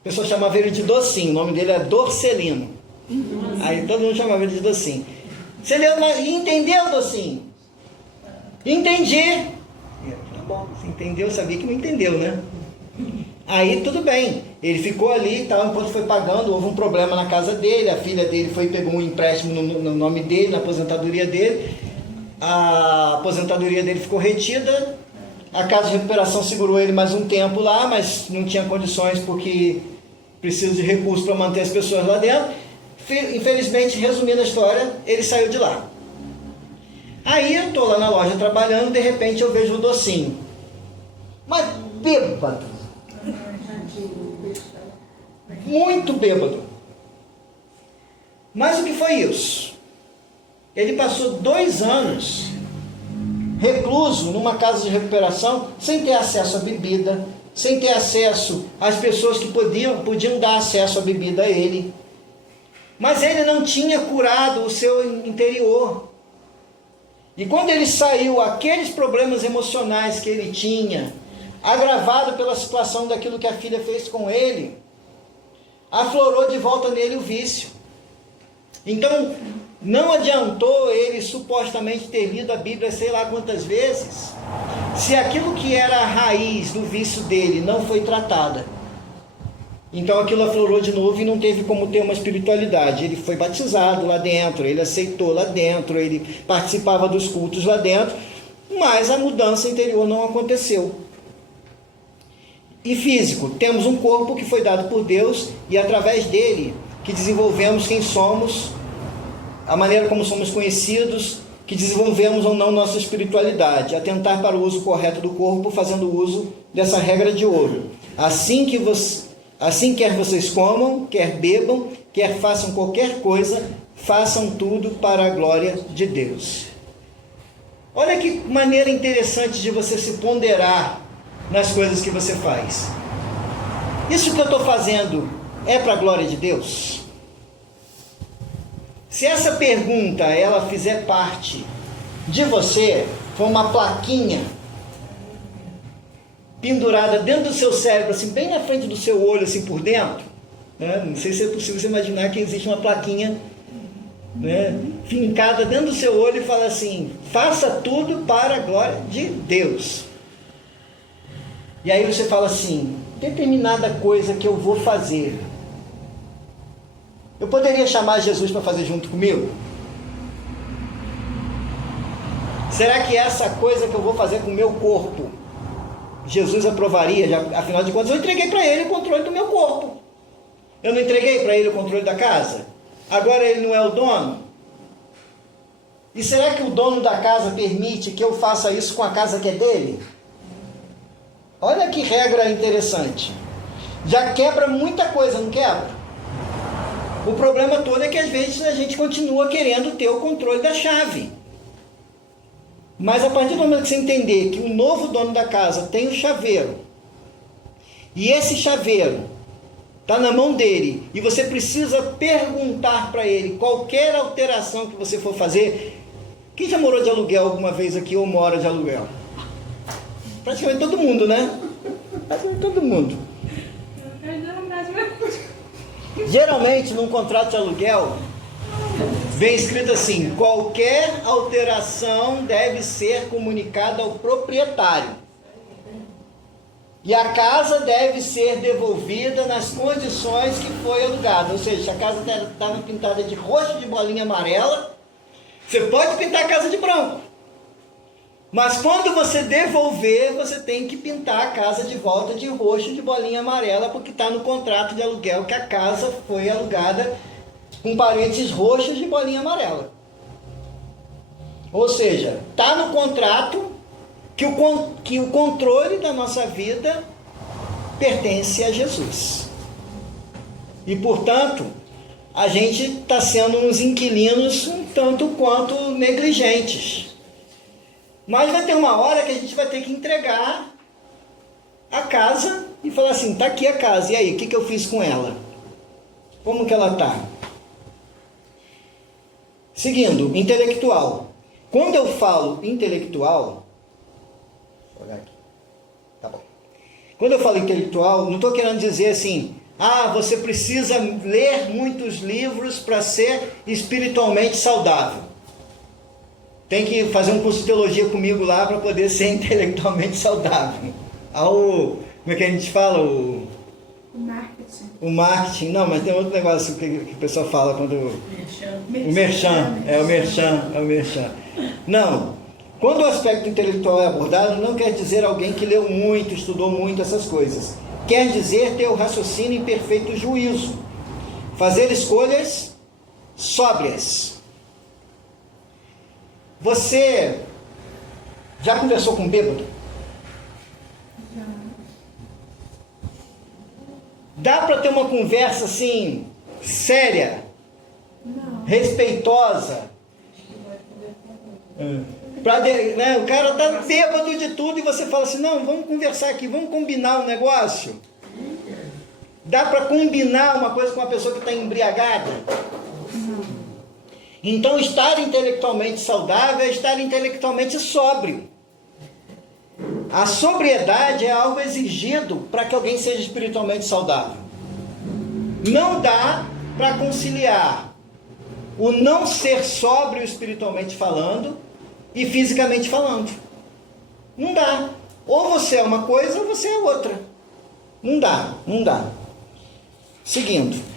A pessoa chamava ele de Docinho, o nome dele é Dorcelino. Aí todo mundo chamava ele de Docinho. Você leu e entendeu, Docinho? Entendi. Tá bom, você entendeu, sabia que não entendeu, né? Aí tudo bem, ele ficou ali e tal, enquanto foi pagando, houve um problema na casa dele, a filha dele pegou um empréstimo no nome dele, na aposentadoria dele, a aposentadoria dele ficou retida, a casa de recuperação segurou ele mais um tempo lá, mas não tinha condições porque precisa de recursos para manter as pessoas lá dentro. Infelizmente, resumindo a história, ele saiu de lá. Aí eu estou lá na loja trabalhando, de repente eu vejo o docinho. Mas bêbado. Muito bêbado. Mas o que foi isso? Ele passou 2 anos recluso numa casa de recuperação, sem ter acesso à bebida, sem ter acesso às pessoas que podiam dar acesso à bebida a ele. Mas ele não tinha curado o seu interior. E quando ele saiu, aqueles problemas emocionais que ele tinha, agravado pela situação daquilo que a filha fez com ele, aflorou de volta nele o vício. Então, não adiantou ele supostamente ter lido a Bíblia sei lá quantas vezes, se aquilo que era a raiz do vício dele não foi tratada. Então aquilo aflorou de novo e não teve como ter uma espiritualidade. Ele foi batizado lá dentro, ele aceitou lá dentro, ele participava dos cultos lá dentro, mas a mudança interior não aconteceu. E físico, temos um corpo que foi dado por Deus e através dele que desenvolvemos quem somos, a maneira como somos conhecidos, que desenvolvemos ou não nossa espiritualidade, atentar para o uso correto do corpo, fazendo uso dessa regra de ouro. Assim quer vocês comam, quer bebam, quer façam qualquer coisa, façam tudo para a glória de Deus. Olha que maneira interessante de você se ponderar nas coisas que você faz. Isso que eu estou fazendo é para a glória de Deus? Se essa pergunta ela fizer parte de você, for uma plaquinha pendurada dentro do seu cérebro, assim, bem na frente do seu olho, assim, por dentro, né? Não sei se é possível você imaginar que existe uma plaquinha, né, fincada dentro do seu olho e fala assim: faça tudo para a glória de Deus. E aí você fala assim: determinada coisa que eu vou fazer, eu poderia chamar Jesus para fazer junto comigo? Será que essa coisa que eu vou fazer com o meu corpo, Jesus aprovaria? Já, afinal de contas, eu entreguei para ele o controle do meu corpo. Eu não entreguei para ele o controle da casa? Agora ele não é o dono? E será que o dono da casa permite que eu faça isso com a casa que é dele? Olha que regra interessante. Já quebra muita coisa, não quebra? O problema todo é que às vezes a gente continua querendo ter o controle da chave. Mas a partir do momento que você entender que o novo dono da casa tem o chaveiro, e esse chaveiro está na mão dele, e você precisa perguntar para ele qualquer alteração que você for fazer. Quem já morou de aluguel alguma vez aqui ou mora de aluguel? Praticamente todo mundo, né? Praticamente todo mundo. Geralmente, num contrato de aluguel, vem escrito assim: qualquer alteração deve ser comunicada ao proprietário. E a casa deve ser devolvida nas condições que foi alugada. Ou seja, se a casa estava pintada de roxo de bolinha amarela, você pode pintar a casa de branco. Mas quando você devolver, você tem que pintar a casa de volta de roxo de bolinha amarela, porque está no contrato de aluguel que a casa foi alugada com parênteses roxas de bolinha amarela. Ou seja, está no contrato que o controle da nossa vida pertence a Jesus. E, portanto, a gente está sendo uns inquilinos um tanto quanto negligentes. Mas vai ter uma hora que a gente vai ter que entregar a casa e falar assim: está aqui a casa, e aí, o que eu fiz com ela? Como que ela está? Seguindo, intelectual. Quando eu falo intelectual, vou olhar aqui. Tá bom. Quando eu falo intelectual, não estou querendo dizer assim: você precisa ler muitos livros para ser espiritualmente saudável. Tem que fazer um curso de teologia comigo lá para poder ser intelectualmente saudável. Como é que a gente fala? O marketing. O marketing. Não, mas tem outro negócio que o pessoal fala quando... O merchan. Não. Quando o aspecto intelectual é abordado, não quer dizer alguém que leu muito, estudou muito essas coisas. Quer dizer ter o raciocínio em perfeito juízo. Fazer escolhas sóbrias. Você já conversou com um bêbado? Já. Dá para ter uma conversa assim, séria, Não. respeitosa? Né, o cara tá bêbado de tudo e você fala assim, não, vamos conversar aqui, vamos combinar um negócio. Dá para combinar uma coisa com uma pessoa que está embriagada? Então, estar intelectualmente saudável é estar intelectualmente sóbrio. A sobriedade é algo exigido para que alguém seja espiritualmente saudável. Não dá para conciliar o não ser sóbrio espiritualmente falando e fisicamente falando. Não dá. Ou você é uma coisa ou você é outra. Não dá, não dá. Seguindo.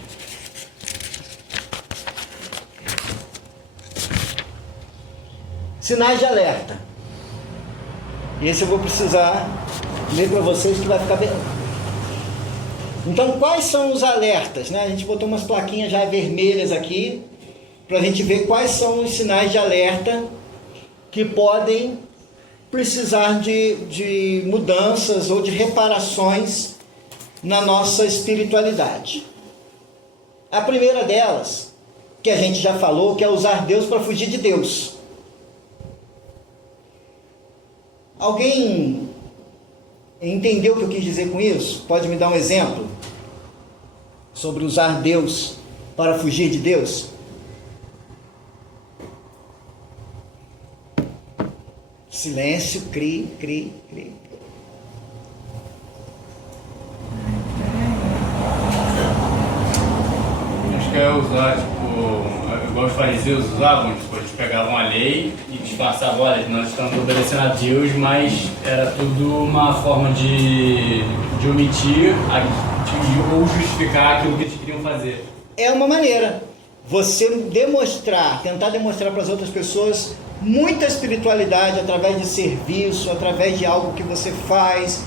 Sinais de alerta. Esse eu vou precisar ler para vocês que vai ficar bem. Então, quais são os alertas? Né? A gente botou umas plaquinhas já vermelhas aqui, para a gente ver quais são os sinais de alerta que podem precisar de mudanças ou de reparações na nossa espiritualidade. A primeira delas, que a gente já falou, que é usar Deus para fugir de Deus. Alguém entendeu o que eu quis dizer com isso? Pode me dar um exemplo sobre usar Deus para fugir de Deus? Silêncio, cri. Acho que é usar, tipo, igual os fariseus usavam, tipo, eles pegavam a lei e disfarçavam, olha, nós estamos obedecendo a Deus, mas era tudo uma forma de omitir ou justificar aquilo que eles queriam fazer. É uma maneira. Você tentar demonstrar para as outras pessoas muita espiritualidade através de serviço, através de algo que você faz,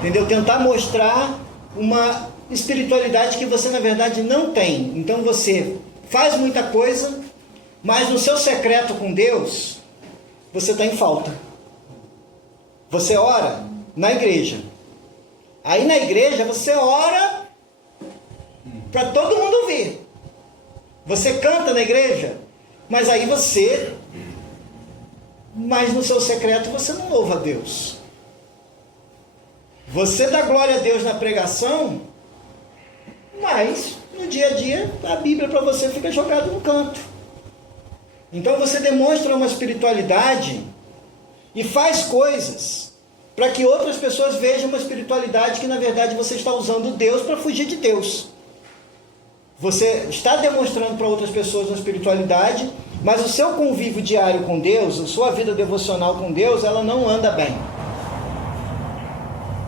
entendeu? Tentar mostrar uma espiritualidade que você na verdade não tem. Então você faz muita coisa, mas no seu secreto com Deus, você está em falta. Você ora na igreja. Aí na igreja você ora para todo mundo ouvir. Você canta na igreja, mas aí mas no seu secreto você não louva a Deus. Você dá glória a Deus na pregação, mas no dia a dia a Bíblia para você fica jogada no canto. Então você demonstra uma espiritualidade e faz coisas para que outras pessoas vejam uma espiritualidade que na verdade você está usando Deus para fugir de Deus. Você está demonstrando para outras pessoas uma espiritualidade, mas o seu convívio diário com Deus, a sua vida devocional com Deus, ela não anda bem.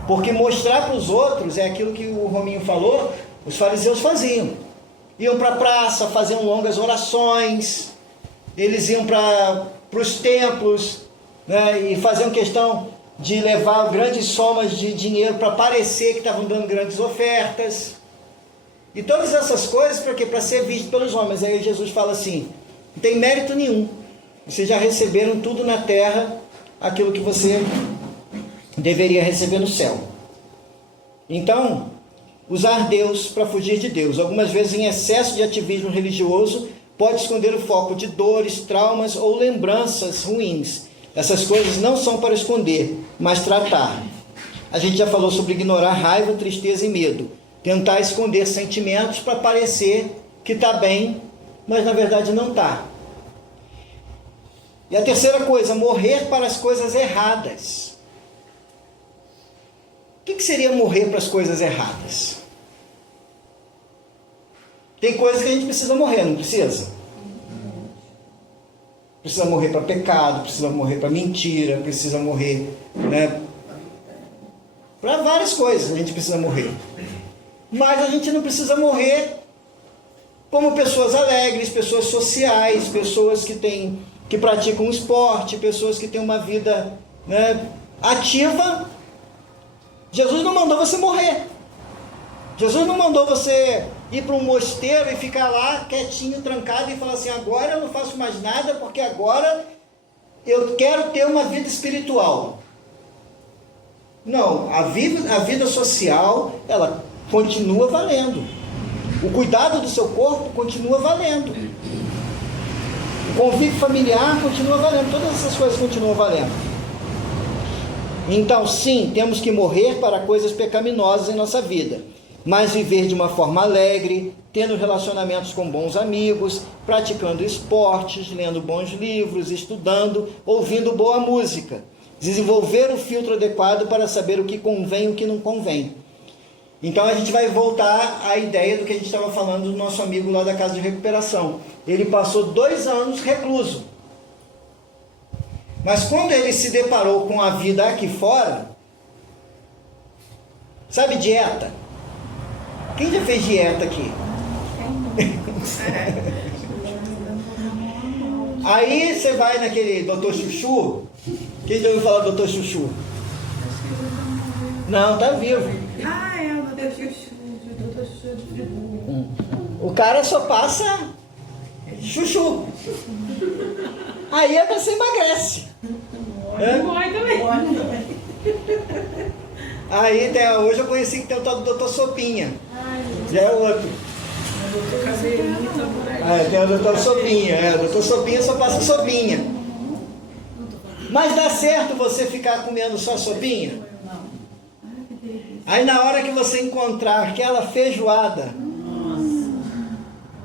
Porque mostrar para os outros é aquilo que o Rominho falou, os fariseus faziam. Iam para a praça, faziam longas orações, eles iam para os templos, né, e faziam questão de levar grandes somas de dinheiro para parecer que estavam dando grandes ofertas. E todas essas coisas para quê? Para ser visto pelos homens. Aí Jesus fala assim, não tem mérito nenhum. Vocês já receberam tudo na terra, aquilo que você deveria receber no céu. Então, usar Deus para fugir de Deus. Algumas vezes em excesso de ativismo religioso, pode esconder o foco de dores, traumas ou lembranças ruins. Essas coisas não são para esconder, mas tratar. A gente já falou sobre ignorar raiva, tristeza e medo. Tentar esconder sentimentos para parecer que está bem, mas na verdade não está. E a terceira coisa, morrer para as coisas erradas. O que seria morrer para as coisas erradas? Tem coisas que a gente precisa morrer, não precisa? Precisa morrer para pecado, precisa morrer para mentira, precisa morrer, né? Para várias coisas a gente precisa morrer. Mas a gente não precisa morrer como pessoas alegres, pessoas sociais, pessoas que praticam esporte, pessoas que têm uma vida, né, ativa. Jesus não mandou você morrer. Jesus não mandou você ir para um mosteiro e ficar lá quietinho, trancado e falar assim, agora eu não faço mais nada porque agora eu quero ter uma vida espiritual. Não, a vida social, ela continua valendo. O cuidado do seu corpo continua valendo. O convívio familiar continua valendo. Todas essas coisas continuam valendo. Então, sim, temos que morrer para coisas pecaminosas em nossa vida, mas viver de uma forma alegre, tendo relacionamentos com bons amigos, praticando esportes, lendo bons livros, estudando, ouvindo boa música. Desenvolver o filtro adequado para saber o que convém e o que não convém. Então a gente vai voltar à ideia do que a gente estava falando do nosso amigo lá da casa de recuperação. Ele passou 2 anos recluso. Mas quando ele se deparou com a vida aqui fora, sabe dieta? Quem já fez dieta aqui? Aí você vai naquele Dr. Chuchu. Quem já ouviu falar do Dr. Chuchu? Não, tá vivo. Ah, é, o Dr. Chuchu. O Dr. Chuchu de Friburgo. O cara só passa chuchu. Aí você emagrece. Aí hoje eu conheci que tem o tal do Dr. Sopinha. Já é outro. Tem o Dr. Sopinha. O Dr. Sopinha só passa sopinha. Mas dá certo você ficar comendo só sopinha? Aí na hora que você encontrar aquela feijoada,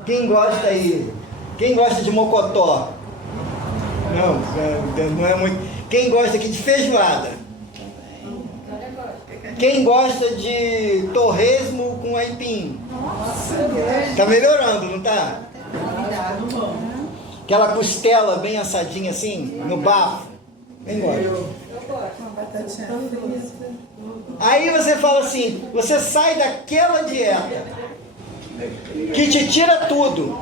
quem gosta aí? Quem gosta de mocotó? Não é muito. Quem gosta aqui de feijoada? Quem gosta de torresmo com aipim? Tá melhorando, não tá? Aquela costela bem assadinha assim, no bafo. Quem gosta? Eu gosto. Aí você fala assim, você sai daquela dieta que te tira tudo,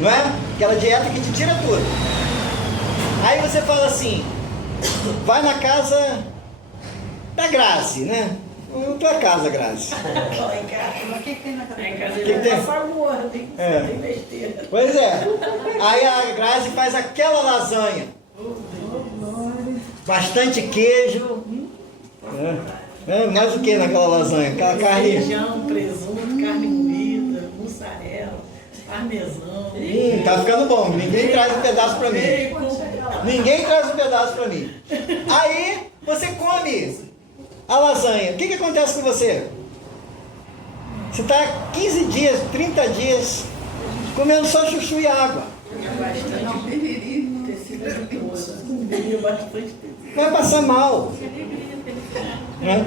não é? Aquela dieta que te tira tudo. Aí você fala assim, vai na casa da Grazi, né? Não tua casa, Grazi. O que tem na casa? Em casa Que tem? Favor, tem besteira. Pois é. Aí a Grazi faz aquela lasanha. Bastante queijo. Mais o que naquela lasanha? Aquela carne. Feijão, presunto, carne moída, mussarela, parmesão. Tá ficando bom. Ninguém traz um pedaço pra mim. Ninguém traz um pedaço pra mim. Aí você come a lasanha. O que acontece com você? Você tá 15 dias, 30 dias comendo só chuchu e água. Vai passar mal. Né?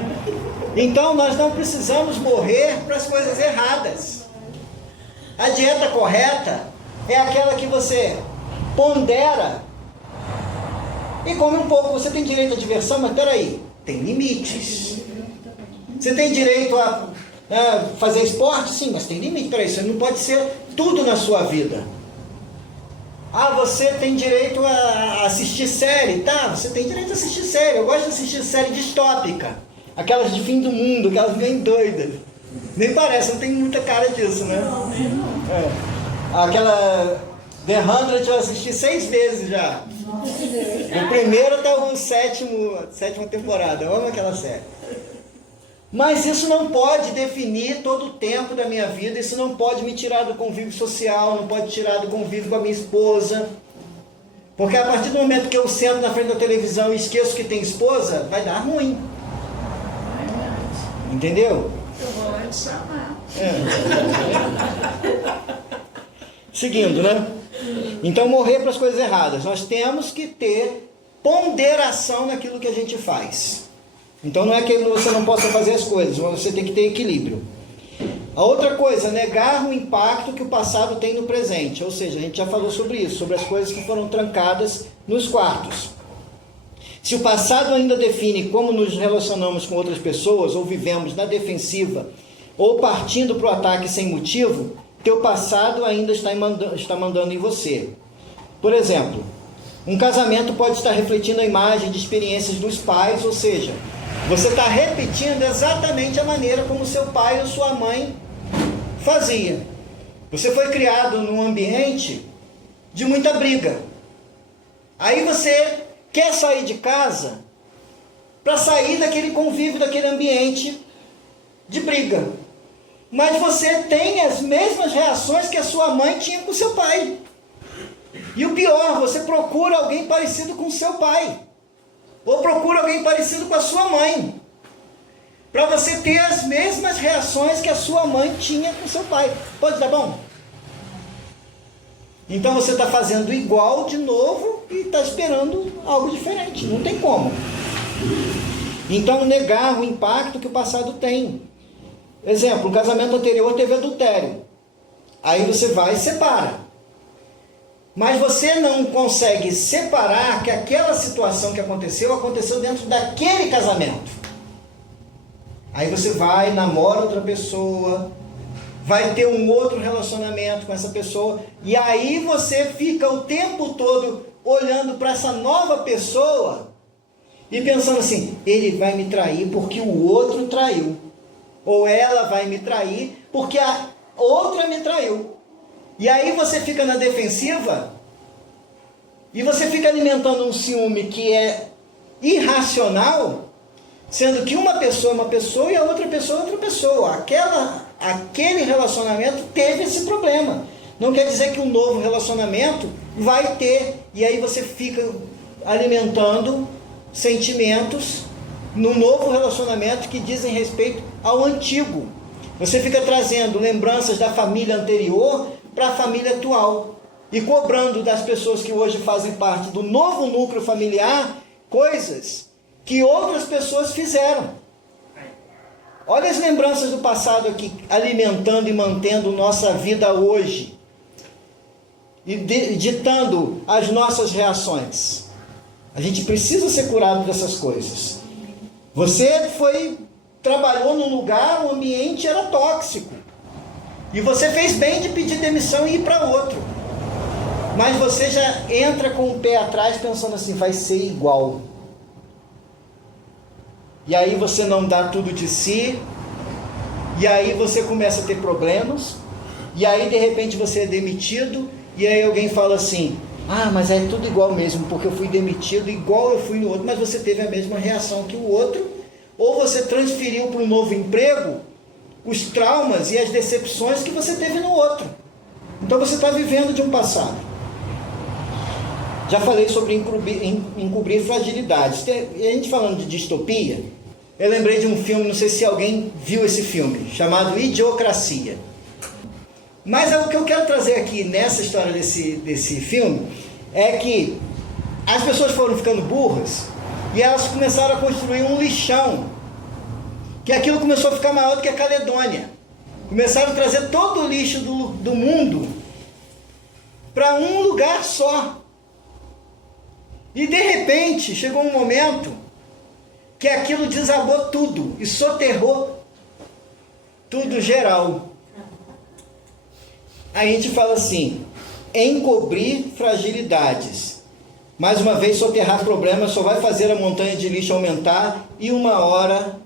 Então nós não precisamos morrer para as coisas erradas. A dieta correta é aquela que você pondera e come um pouco. Você tem direito à diversão, mas peraí, tem limites. Você tem direito a fazer esporte? Sim, mas tem limite. Peraí, isso não pode ser tudo na sua vida. Você tem direito a assistir série? Tá, você tem direito a assistir série. Eu gosto de assistir série distópica. Aquelas de fim do mundo, aquelas bem doidas. Nem parece, não tem muita cara disso, né? Aquela The 100 eu assisti 6 vezes já. O primeiro até o sétima temporada. Eu amo aquela série. Mas isso não pode definir todo o tempo da minha vida, isso não pode me tirar do convívio social, não pode tirar do convívio com a minha esposa. Porque a partir do momento que eu sento na frente da televisão e esqueço que tem esposa, vai dar ruim. Entendeu? Eu vou lá te chamar. Seguindo, né? Então, morrer para as coisas erradas. Nós temos que ter ponderação naquilo que a gente faz. Então não é que você não possa fazer as coisas, mas você tem que ter equilíbrio. A outra coisa, negar o impacto que o passado tem no presente. Ou seja, a gente já falou sobre isso, sobre as coisas que foram trancadas nos quartos. Se o passado ainda define como nos relacionamos com outras pessoas, ou vivemos na defensiva, ou partindo para o ataque sem motivo, teu passado ainda está mandando em você. Por exemplo, um casamento pode estar refletindo a imagem de experiências dos pais, ou seja, você está repetindo exatamente a maneira como seu pai ou sua mãe fazia. Você foi criado num ambiente de muita briga. Aí você quer sair de casa para sair daquele convívio, daquele ambiente de briga. Mas você tem as mesmas reações que a sua mãe tinha com o seu pai. E o pior, você procura alguém parecido com o seu pai. Ou procura alguém parecido com a sua mãe. Para você ter as mesmas reações que a sua mãe tinha com o seu pai. Pode dar bom? Então você está fazendo igual de novo e está esperando algo diferente. Não tem como. Então negar o impacto que o passado tem. Exemplo, o casamento anterior teve adultério. Aí você vai e separa. Mas você não consegue separar que aquela situação que aconteceu dentro daquele casamento. Aí você vai, namora outra pessoa, vai ter um outro relacionamento com essa pessoa, e aí você fica o tempo todo olhando para essa nova pessoa e pensando assim, ele vai me trair porque o outro traiu. Ou ela vai me trair porque a outra me traiu. E aí você fica na defensiva e você fica alimentando um ciúme que é irracional, sendo que uma pessoa é uma pessoa e a outra pessoa é outra pessoa. Aquele relacionamento teve esse problema. Não quer dizer que um novo relacionamento vai ter. E aí você fica alimentando sentimentos no novo relacionamento que dizem respeito ao antigo. Você fica trazendo lembranças da família anterior para a família atual e cobrando das pessoas que hoje fazem parte do novo núcleo familiar coisas que outras pessoas fizeram. Olha as lembranças do passado aqui, alimentando e mantendo nossa vida hoje e ditando as nossas reações. A gente precisa ser curado dessas coisas. Você trabalhou num lugar, o ambiente era tóxico. E você fez bem de pedir demissão e ir para outro. Mas você já entra com o pé atrás pensando assim, vai ser igual. E aí você não dá tudo de si. E aí você começa a ter problemas. E aí de repente você é demitido. E aí alguém fala assim, mas é tudo igual mesmo, porque eu fui demitido igual eu fui no outro. Mas você teve a mesma reação que o outro. Ou você transferiu para um novo emprego os traumas e as decepções que você teve no outro. Então você está vivendo de um passado. Já falei sobre encobrir fragilidades. E a gente falando de distopia, eu lembrei de um filme, não sei se alguém viu esse filme, chamado Idiocracia. Mas o que eu quero trazer aqui nessa história desse filme é que as pessoas foram ficando burras e elas começaram a construir um lixão, que aquilo começou a ficar maior do que a Caledônia. Começaram a trazer todo o lixo do mundo para um lugar só. E de repente chegou um momento que aquilo desabou tudo e soterrou tudo geral. Aí a gente fala assim, encobrir fragilidades. Mais uma vez, soterrar problemas só vai fazer a montanha de lixo aumentar e uma hora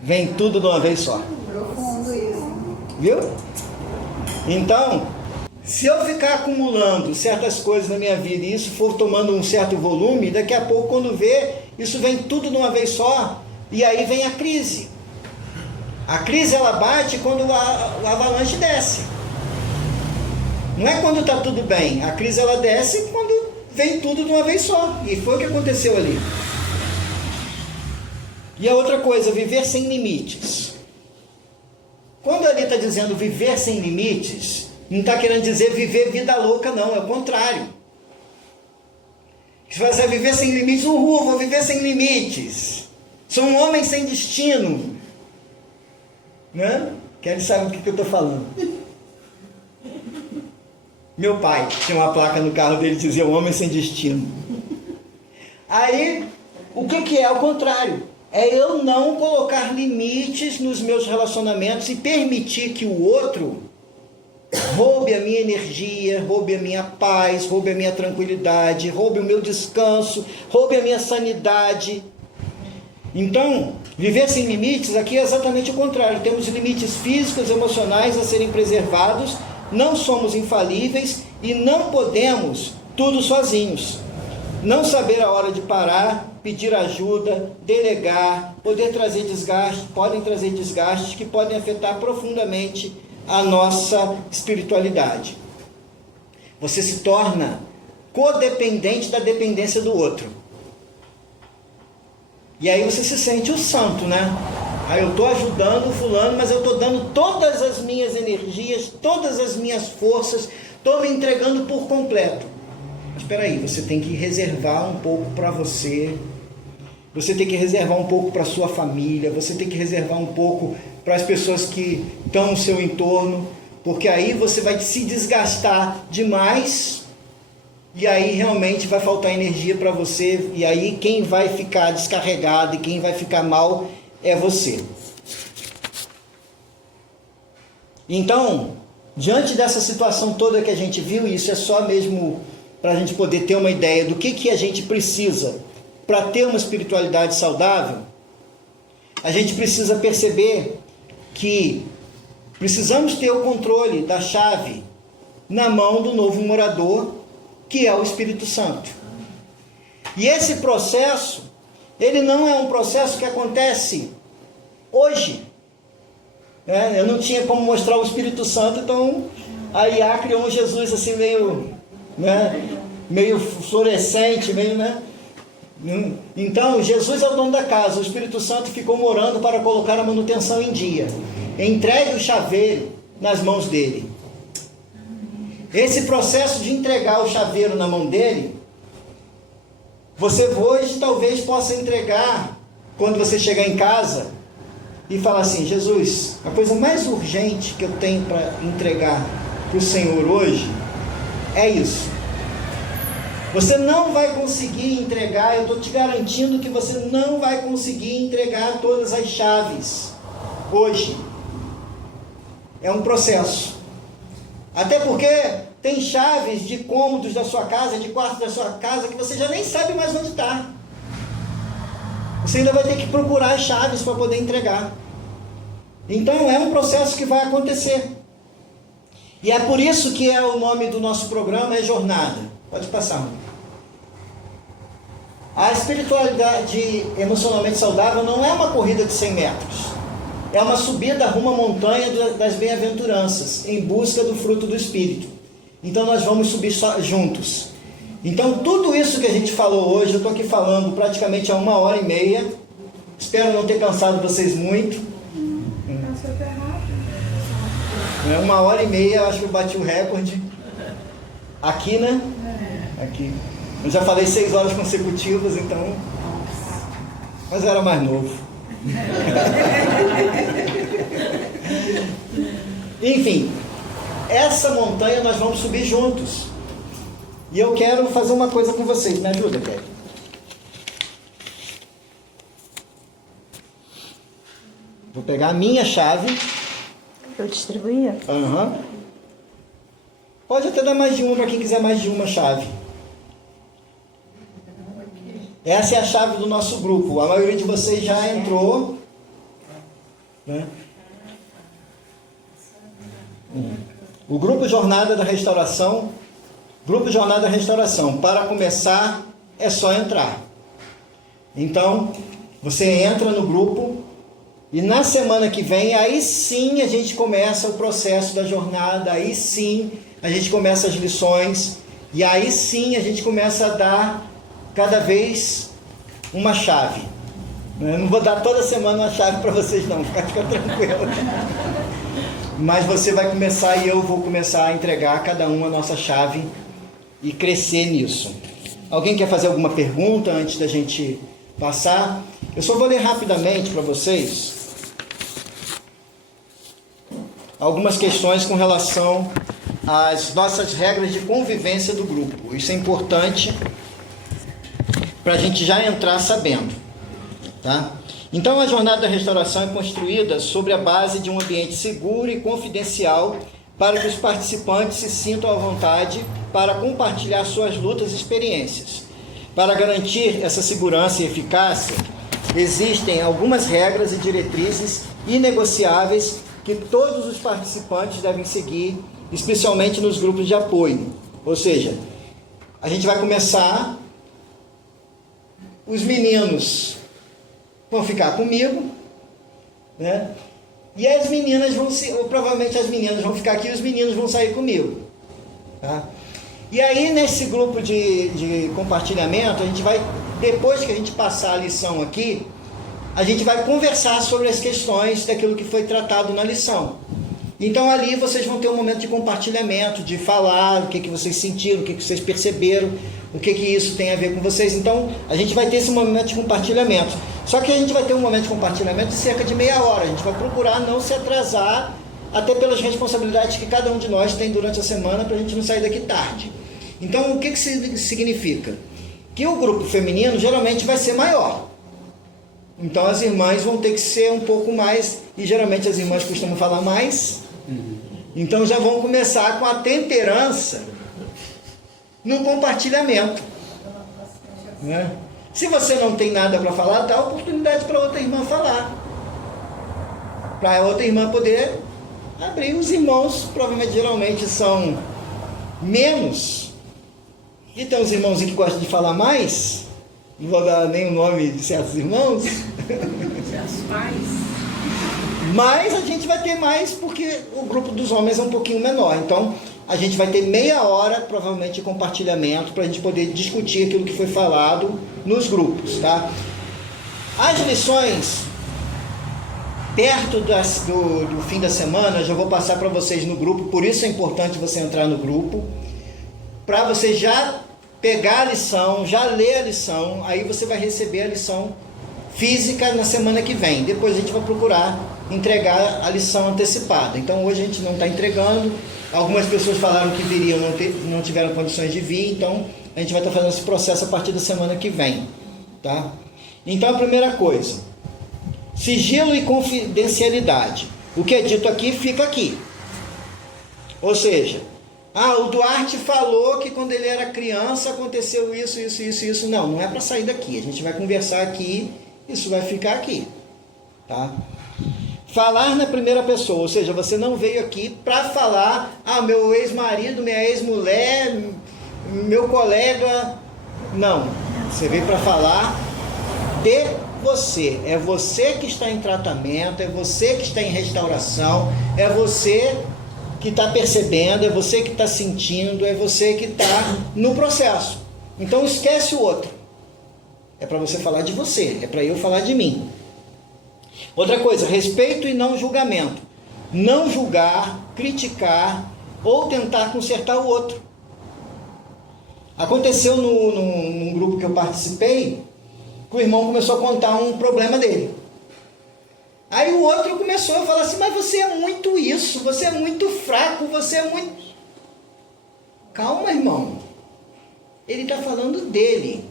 vem tudo de uma vez só. Profundo isso. Viu? Então, se eu ficar acumulando certas coisas na minha vida e isso for tomando um certo volume, daqui a pouco, quando vê, isso vem tudo de uma vez só e aí vem a crise. A crise ela bate quando o avalanche desce. Não é quando está tudo bem. A crise ela desce quando vem tudo de uma vez só. E foi o que aconteceu ali. E a outra coisa, viver sem limites. Quando ali está dizendo viver sem limites, não está querendo dizer viver vida louca, não. É o contrário. Se você viver sem limites, vou viver sem limites. Sou um homem sem destino. Né? Quem sabe o que eu estou falando? Meu pai tinha uma placa no carro dele que dizia um homem sem destino. Aí, o que é o contrário? É eu não colocar limites nos meus relacionamentos e permitir que o outro roube a minha energia, roube a minha paz, roube a minha tranquilidade, roube o meu descanso, roube a minha sanidade. Então, viver sem limites aqui é exatamente o contrário. Temos limites físicos e emocionais a serem preservados, não somos infalíveis e não podemos tudo sozinhos. Não saber a hora de parar, pedir ajuda, delegar, podem trazer desgastes que podem afetar profundamente a nossa espiritualidade. Você se torna codependente da dependência do outro. E aí você se sente o santo, né? Aí eu estou ajudando o fulano, mas eu estou dando todas as minhas energias, todas as minhas forças, estou me entregando por completo. Mas espera aí, você tem que reservar um pouco para você, você tem que reservar um pouco para a sua família, você tem que reservar um pouco para as pessoas que estão no seu entorno, porque aí você vai se desgastar demais, e aí realmente vai faltar energia para você, e aí quem vai ficar descarregado e quem vai ficar mal é você. Então, diante dessa situação toda que a gente viu, e isso é só mesmo para a gente poder ter uma ideia do que a gente precisa para ter uma espiritualidade saudável, a gente precisa perceber que precisamos ter o controle da chave na mão do novo morador, que é o Espírito Santo. E esse processo, ele não é um processo que acontece hoje. Eu não tinha como mostrar o Espírito Santo, então a IA criou um Jesus assim meio fluorescente, Então, Jesus é o dono da casa, o Espírito Santo ficou morando para colocar a manutenção em dia. Entregue o chaveiro nas mãos dele. Esse processo de entregar o chaveiro na mão dele, você hoje talvez possa entregar, quando você chegar em casa, e falar assim: Jesus, a coisa mais urgente que eu tenho para entregar para o Senhor hoje é isso. Você não vai conseguir entregar, eu estou te garantindo que você não vai conseguir entregar todas as chaves hoje. É um processo. Até porque tem chaves de cômodos da sua casa, de quartos da sua casa, que você já nem sabe mais onde está. Você ainda vai ter que procurar as chaves para poder entregar. Então é um processo que vai acontecer. E é por isso que o nome do nosso programa é Jornada. Pode passar. A espiritualidade emocionalmente saudável não é uma corrida de 100 metros. É uma subida rumo à montanha das bem-aventuranças, em busca do fruto do Espírito. Então nós vamos subir juntos. Então tudo isso que a gente falou hoje, eu estou aqui falando praticamente há 1h30. Espero não ter cansado vocês muito. 1h30, eu acho que eu bati o recorde. Aqui, né? Aqui. Eu já falei 6 horas consecutivas, então... Mas eu era mais novo. Enfim, essa montanha nós vamos subir juntos. E eu quero fazer uma coisa com vocês. Me ajuda, Kelly. Vou pegar a minha chave. Eu distribuía? Aham. Pode até dar mais de uma para quem quiser mais de uma chave. Essa é a chave do nosso grupo. A maioria de vocês já entrou, né? O grupo Jornada da Restauração. Grupo Jornada da Restauração. Para começar, é só entrar. Então, você entra no grupo e na semana que vem, aí sim a gente começa o processo da jornada, aí sim a gente começa as lições e aí sim a gente começa a dar cada vez uma chave. Eu não vou dar toda semana uma chave para vocês não, fica tranquilo. Mas você vai começar e eu vou começar a entregar a cada um a nossa chave e crescer nisso. Alguém quer fazer alguma pergunta antes da gente passar? Eu só vou ler rapidamente para vocês algumas questões com relação às nossas regras de convivência do grupo. Isso é importante para a gente já entrar sabendo, tá? Então, a jornada da restauração é construída sobre a base de um ambiente seguro e confidencial para que os participantes se sintam à vontade para compartilhar suas lutas e experiências. Para garantir essa segurança e eficácia, existem algumas regras e diretrizes inegociáveis que todos os participantes devem seguir, especialmente nos grupos de apoio. Ou seja, A gente vai começar, os meninos vão ficar comigo, né? E as meninas ou provavelmente as meninas vão ficar aqui e os meninos vão sair comigo, tá? E aí, nesse grupo de compartilhamento, a gente vai, depois que a gente passar a lição aqui, a gente vai conversar sobre as questões daquilo que foi tratado na lição. Então, ali vocês vão ter um momento de compartilhamento, de falar o que vocês sentiram, o que vocês perceberam, o que isso tem a ver com vocês. Então, a gente vai ter esse momento de compartilhamento. Só que a gente vai ter um momento de compartilhamento de cerca de meia hora. A gente vai procurar não se atrasar, até pelas responsabilidades que cada um de nós tem durante a semana, para a gente não sair daqui tarde. Então, o que significa? Que o grupo feminino geralmente vai ser maior. Então, as irmãs vão ter que ser um pouco mais, e geralmente as irmãs costumam falar mais. Então, já vão começar com a temperança no compartilhamento, né? Se você não tem nada para falar, dá oportunidade para outra irmã falar, para a outra irmã poder abrir. Os irmãos provavelmente geralmente são menos, e tem os irmãozinhos que gostam de falar mais, não vou dar nem o nome de certos irmãos, Certos pais. mas a gente vai ter mais porque o grupo dos homens é um pouquinho menor. Então a gente vai ter meia hora provavelmente de compartilhamento para a gente poder discutir aquilo que foi falado nos grupos, tá? As lições perto do fim da semana eu já vou passar para vocês no grupo, por isso é importante você entrar no grupo, para você já pegar a lição, já ler a lição, aí você vai receber a lição física na semana que vem. Depois a gente vai procurar entregar a lição antecipada. Então hoje a gente não está entregando, algumas pessoas falaram que viriam, não tiveram condições de vir, então a gente vai estar fazendo esse processo a partir da semana que vem, tá? Então a primeira coisa, sigilo e confidencialidade. O que é dito aqui, fica aqui. Ou seja, o Duarte falou que quando ele era criança aconteceu isso. Não é para sair daqui. A gente vai conversar aqui, isso vai ficar aqui, tá? Falar na primeira pessoa, ou seja, você não veio aqui para falar, meu ex-marido, minha ex-mulher, meu colega. Não, você veio para falar de você. É você que está em tratamento, é você que está em restauração, é você que está percebendo, é você que está sentindo, é você que está no processo. Então esquece o outro. É para você falar de você, é para eu falar de mim. Outra coisa, respeito e não julgamento. Não julgar, criticar ou tentar consertar o outro. Aconteceu num grupo que eu participei, que o irmão começou a contar um problema dele. Aí o outro começou a falar assim, mas você é muito isso, você é muito fraco, você é muito... Calma, irmão. Ele está falando dele.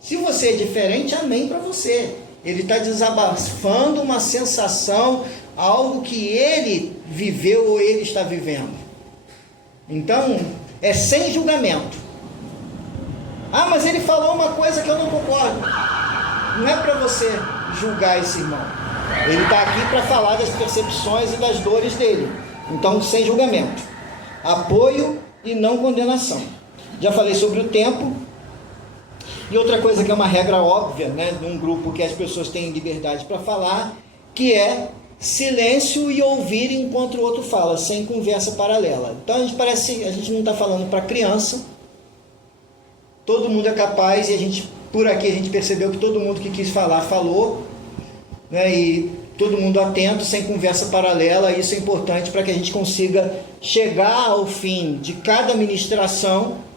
Se você é diferente, amém para você. Ele está desabafando uma sensação, algo que ele viveu ou ele está vivendo. Então, é sem julgamento. Mas ele falou uma coisa que eu não concordo. Não é para você julgar esse irmão. Ele está aqui para falar das percepções e das dores dele. Então, sem julgamento. Apoio e não condenação. Já falei sobre o tempo. E outra coisa que é uma regra óbvia, né, num grupo que as pessoas têm liberdade para falar, que é silêncio e ouvir enquanto o outro fala, sem conversa paralela. Então a gente não está falando para criança, todo mundo é capaz, e por aqui a gente percebeu que todo mundo que quis falar, falou, né, e todo mundo atento, sem conversa paralela. Isso é importante para que a gente consiga chegar ao fim de cada ministração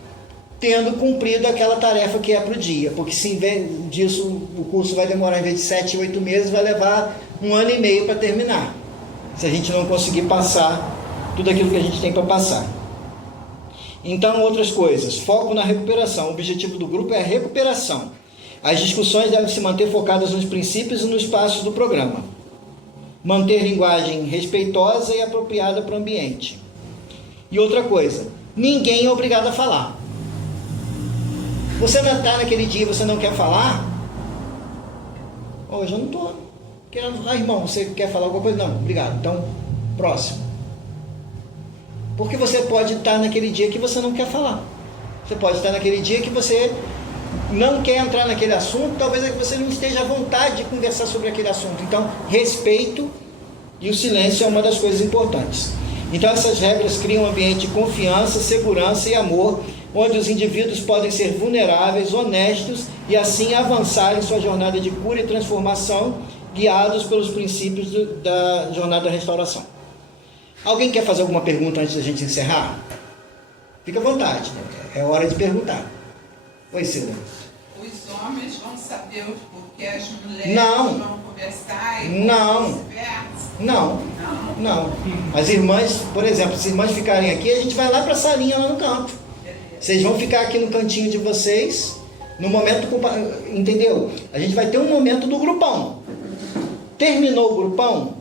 tendo cumprido aquela tarefa que é para o dia, porque se em vez disso o curso vai demorar, em vez de 7, 8 meses, vai levar 1 ano e meio para terminar, se a gente não conseguir passar tudo aquilo que a gente tem para passar. Então, outras coisas, foco na recuperação. O objetivo do grupo é a recuperação. As discussões devem se manter focadas nos princípios e nos passos do programa. Manter linguagem respeitosa e apropriada para o ambiente. E outra coisa, ninguém é obrigado a falar. Você não está naquele dia e você não quer falar? Hoje eu não estou querendo. Irmão, você quer falar alguma coisa? Não, obrigado. Então, próximo. Porque você pode estar naquele dia que você não quer falar. Você pode estar naquele dia que você não quer entrar naquele assunto, talvez é que você não esteja à vontade de conversar sobre aquele assunto. Então, respeito e o silêncio é uma das coisas importantes. Então, essas regras criam um ambiente de confiança, segurança e amor, onde os indivíduos podem ser vulneráveis, honestos e assim avançar em sua jornada de cura e transformação, guiados pelos princípios da jornada da restauração. Alguém quer fazer alguma pergunta antes da gente encerrar? Fica à vontade, é hora de perguntar. Oi, Cida. Os homens vão saber o porquê as mulheres Não. vão conversar e Não. vice-versa? Não. As irmãs, por exemplo, se as irmãs ficarem aqui, a gente vai lá para a salinha lá no canto. Vocês vão ficar aqui no cantinho de vocês, no momento, entendeu? A gente vai ter um momento do grupão. Terminou o grupão,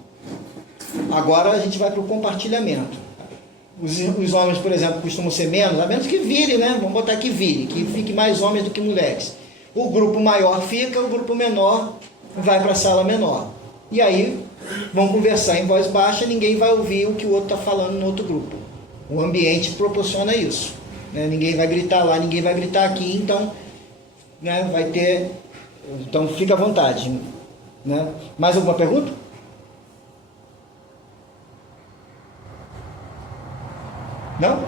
agora a gente vai para o compartilhamento. Os homens, por exemplo, costumam ser menos, a menos que vire, né? Vamos botar que vire, que fique mais homens do que mulheres. O grupo maior fica, o grupo menor vai para a sala menor. E aí vão conversar em voz baixa, ninguém vai ouvir o que o outro está falando no outro grupo. O ambiente proporciona isso. Né? Ninguém vai gritar lá, ninguém vai gritar aqui, então, né, vai ter... Então fica à vontade. Né? Mais alguma pergunta? Não?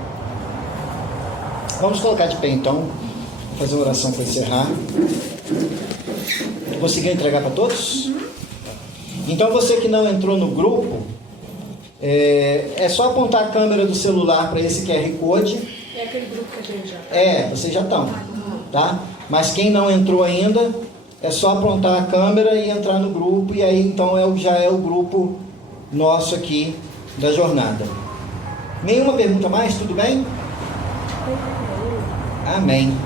Vamos colocar de pé então. Vou fazer uma oração para encerrar. Conseguiu entregar para todos? Então você que não entrou no grupo, é só apontar a câmera do celular para esse QR Code. É aquele grupo que a gente já tá. Vocês já estão. Tá? Mas quem não entrou ainda, é só apontar a câmera e entrar no grupo. E aí então já é o grupo nosso aqui da jornada. Nenhuma pergunta mais? Tudo bem? Amém.